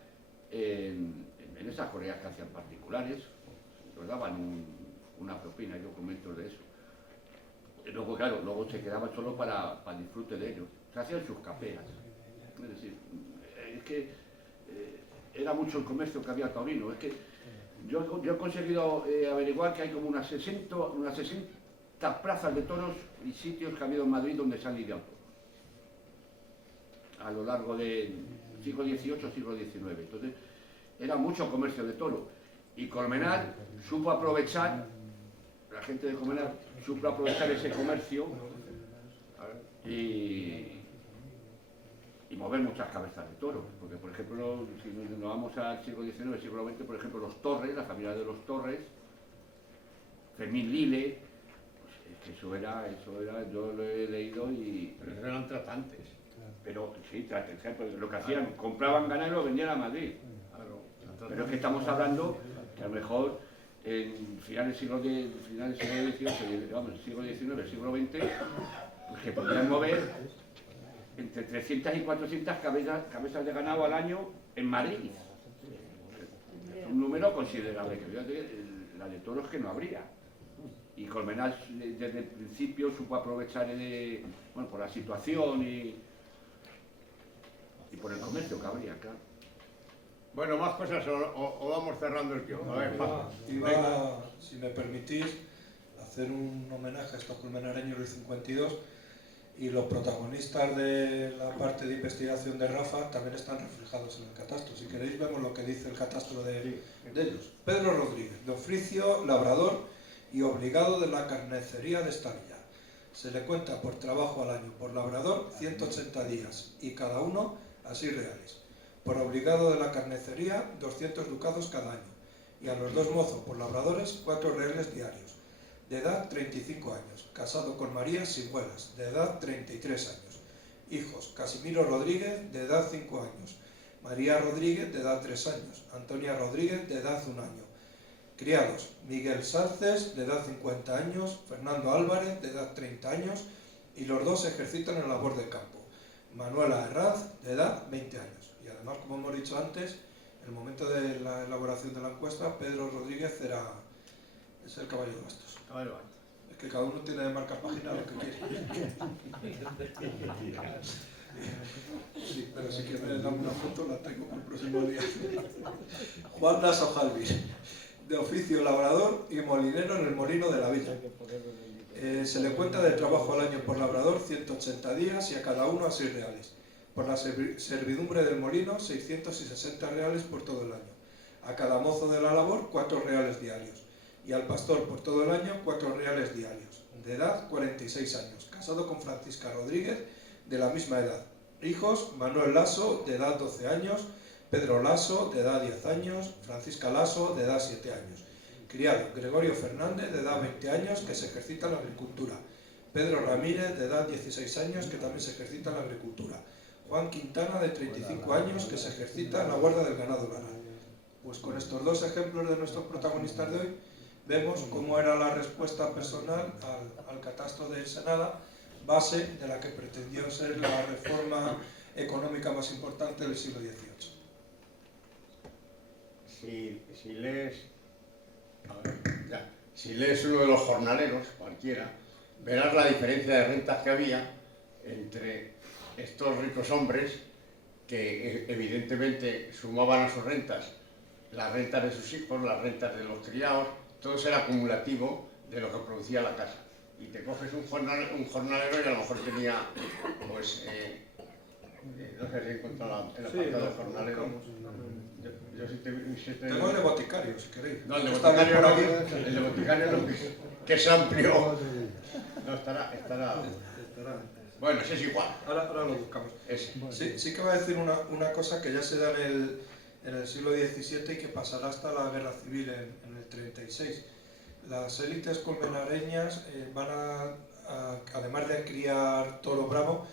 en esas corridas que hacían particulares, les daban una propina, hay documentos de eso. Y luego, claro, luego se quedaban solo para disfrute de ellos, se hacían sus capeas. Es decir, es que era mucho el comercio que había taurino. Es que yo he conseguido averiguar que hay como unas 60 plazas de toros y sitios que ha habido en Madrid donde se han lidiado toros. A lo largo del siglo XVIII, siglo XIX. Entonces, era mucho comercio de toros. Y Colmenar supo aprovechar, la gente de Colmenar supo aprovechar ese comercio y mover muchas cabezas de toros, porque por ejemplo, si nos vamos al siglo XIX, siglo XX, por ejemplo, los Torres, la familia de los Torres, Fermín Lille, pues, que eso era, yo lo he leído y... Pero eran tratantes. Pero sí, tratantes, lo que hacían, compraban ganado y lo vendían a Madrid. Pero es que estamos hablando que a lo mejor en finales del siglo XVIII, vamos, siglo XIX, siglo XX, pues que podían mover entre 300 y 400 cabezas de ganado al año en Madrid. Es un número considerable, que la de toros que no habría. Y Colmenar desde el principio supo aprovechar por la situación y por el comercio que habría, claro. Bueno, más cosas o vamos cerrando el tiempo. A ver, iba, si me permitís, hacer un homenaje a estos colmenareños del 52. Y los protagonistas de la parte de investigación de Rafa también están reflejados en el catastro. Si queréis vemos lo que dice el catastro de ellos. Pedro Rodríguez, de oficio labrador y obligado de la carnicería de Estamillar. Se le cuenta por trabajo al año, por labrador 180 días y cada uno a 6 reales. Por obligado de la carnicería 200 ducados cada año. Y a los 2 mozos por labradores 4 reales diarios. De edad 35 años, casado con María Sigüelas, de edad 33 años. Hijos, Casimiro Rodríguez, de edad 5 años. María Rodríguez, de edad 3 años. Antonia Rodríguez, de edad 1 año. Criados, Miguel Salces, de edad 50 años. Fernando Álvarez, de edad 30 años. Y los 2 ejercitan en labor de campo. Manuela Herraz, de edad 20 años. Y además, como hemos dicho antes, el momento de la elaboración de la encuesta, Pedro Rodríguez es el caballo de bastos. Es que cada uno tiene de marca página lo que quiere. Sí, pero si quieres darme una foto la tengo para el próximo día. Juan Naso Jalvis, de oficio labrador y molinero en el molino de la villa. Se le cuenta de trabajo al año por labrador 180 días y a cada uno a 6 reales. Por la servidumbre del molino 660 reales por todo el año. A cada mozo de la labor 4 reales diarios. Y al pastor por todo el año 4 reales diarios. De edad 46 años. Casado con Francisca Rodríguez, de la misma edad. Hijos: Manuel Laso, de edad 12 años, Pedro Laso, de edad 10 años, Francisca Laso, de edad 7 años. Criado: Gregorio Fernández, de edad 20 años, que se ejercita en la agricultura. Pedro Ramírez, de edad 16 años, que también se ejercita en la agricultura. Juan Quintana, de 35 años, que se ejercita en la guarda del ganado lanar. Pues con estos dos ejemplos de nuestros protagonistas de hoy, vemos cómo era la respuesta personal al catastro de Ensenada, base de la que pretendió ser la reforma económica más importante del siglo XVIII. Si lees uno de los jornaleros, cualquiera, verás la diferencia de rentas que había entre estos ricos hombres que evidentemente sumaban a sus rentas las rentas de sus hijos, las rentas de los criados, todo eso era acumulativo de lo que producía la casa. Y te coges un jornalero y a lo mejor tenía, pues, no sé si he encontrado en la parte del jornalero. Yo sí Tengo el de boticario, si queréis. No, el de boticario no, el de boticario no, que es amplio. No, estará. Bueno, ese es igual. Ahora lo buscamos. Sí que va a decir una cosa que ya se da en el siglo XVII y que pasará hasta la guerra civil en el 36. Las élites colmenareñas además de criar toro bravo,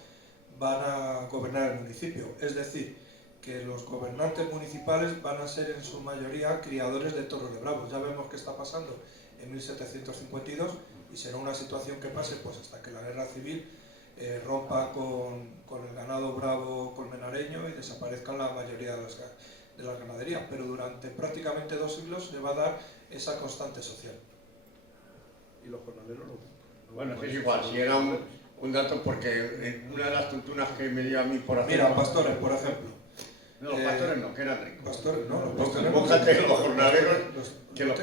van a gobernar el municipio. Es decir, que los gobernantes municipales van a ser en su mayoría criadores de toros de bravos. Ya vemos qué está pasando en 1752 y será una situación que pase pues hasta que la guerra civil rompa con el ganado bravo colmenareño y desaparezcan la mayoría de las ganaderías. Pero durante prácticamente 2 siglos se va a dar esa constante social. Y los jornaleros Bueno, es igual, si era un dato, porque una de las tuntunas que me dio a mí por hacer... Mira, pastores, por ejemplo. No, los pastores no, que eran ricos. Pastores, no, los pastores... Búscate los jornaleros, que los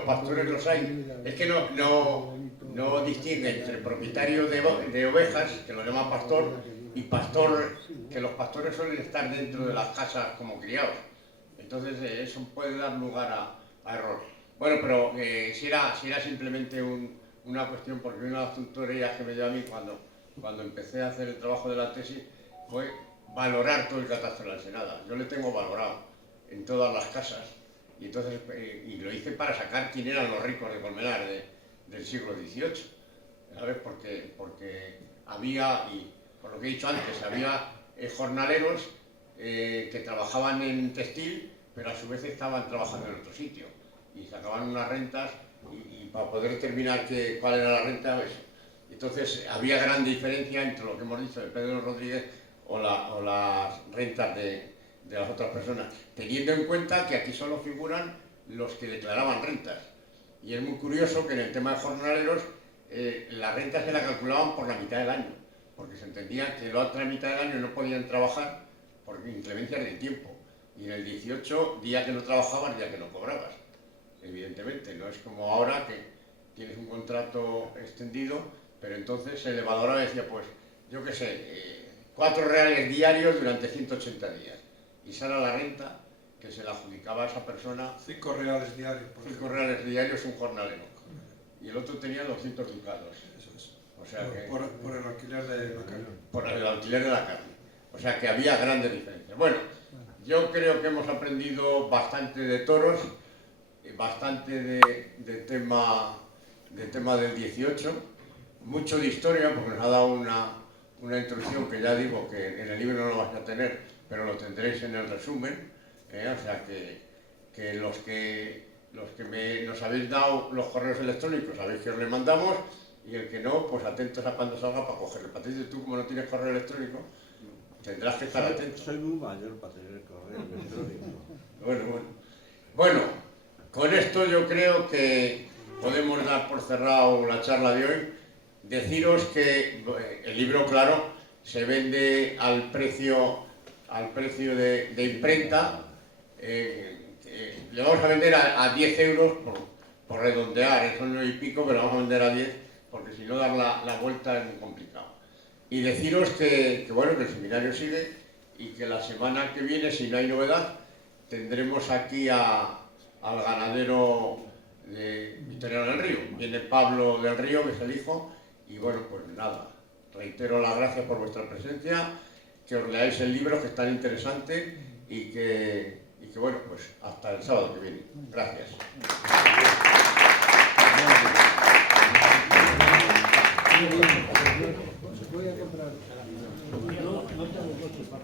pastores los hay. Es que no distingue entre propietario de ovejas, que lo llaman pastor, y pastor, que los pastores suelen estar dentro de las casas como criados. Entonces eso puede dar lugar a error. Bueno, pero si era simplemente una cuestión, porque una de las tutorías que me dio a mí cuando empecé a hacer el trabajo de la tesis fue valorar todo el catastro de la Ensenada. Yo le tengo valorado en todas las casas y entonces y lo hice para sacar quién eran los ricos de Colmenar del siglo XVIII. ¿Sabes? Porque había, y por lo que he dicho antes, había jornaleros que trabajaban en textil, pero a su vez estaban trabajando en otro sitio. Y sacaban unas rentas y para poder determinar cuál era la renta, ¿ves? Entonces había gran diferencia entre lo que hemos dicho de Pedro Rodríguez o las rentas de las otras personas, teniendo en cuenta que aquí solo figuran los que declaraban rentas. Y es muy curioso que en el tema de jornaleros las rentas se las calculaban por la mitad del año, porque se entendía que la otra mitad del año no podían trabajar por inclemencias de tiempo. Y en el 18, día que no trabajabas, día que no cobrabas. Evidentemente, no es como ahora que tienes un contrato extendido, pero entonces se le valoraba y decía, pues, yo qué sé, 4 reales diarios durante 180 días. Y esa era la renta que se la adjudicaba a esa persona. 5 reales diarios. 5 reales diarios un jornalero. Y el otro tenía 200 ducados. Eso es. O sea que, por el alquiler de la carne. Por el alquiler de la carne. O sea que había grandes diferencias. Bueno, yo creo que hemos aprendido bastante de toros, bastante de tema del 18, mucho de historia, porque nos ha dado una introducción que ya digo que en el libro no lo vais a tener, pero lo tendréis en el resumen. O sea que los que nos habéis dado los correos electrónicos sabéis que os les mandamos, y el que no, pues atentos a cuando salga para cogerlo. Patricia, tú como no tienes correo electrónico, tendrás que estar atento. Soy muy mayor para tener correo electrónico. Bueno, con esto yo creo que podemos dar por cerrado la charla de hoy. Deciros que el libro, claro, se vende al precio de imprenta. Le vamos a vender a 10 euros por redondear, son 9 y pico, pero vamos a vender a 10 porque si no dar la vuelta es muy complicado. Y deciros que el seminario sigue y que la semana que viene, si no hay novedad, tendremos aquí al ganadero de Victoriano del Río. Viene Pablo del Río, que es el hijo, y bueno, pues nada, reitero las gracias por vuestra presencia, que os leáis el libro, que es tan interesante, y que bueno, pues hasta el sábado que viene. Gracias. Voy a comprar. No tengo coche para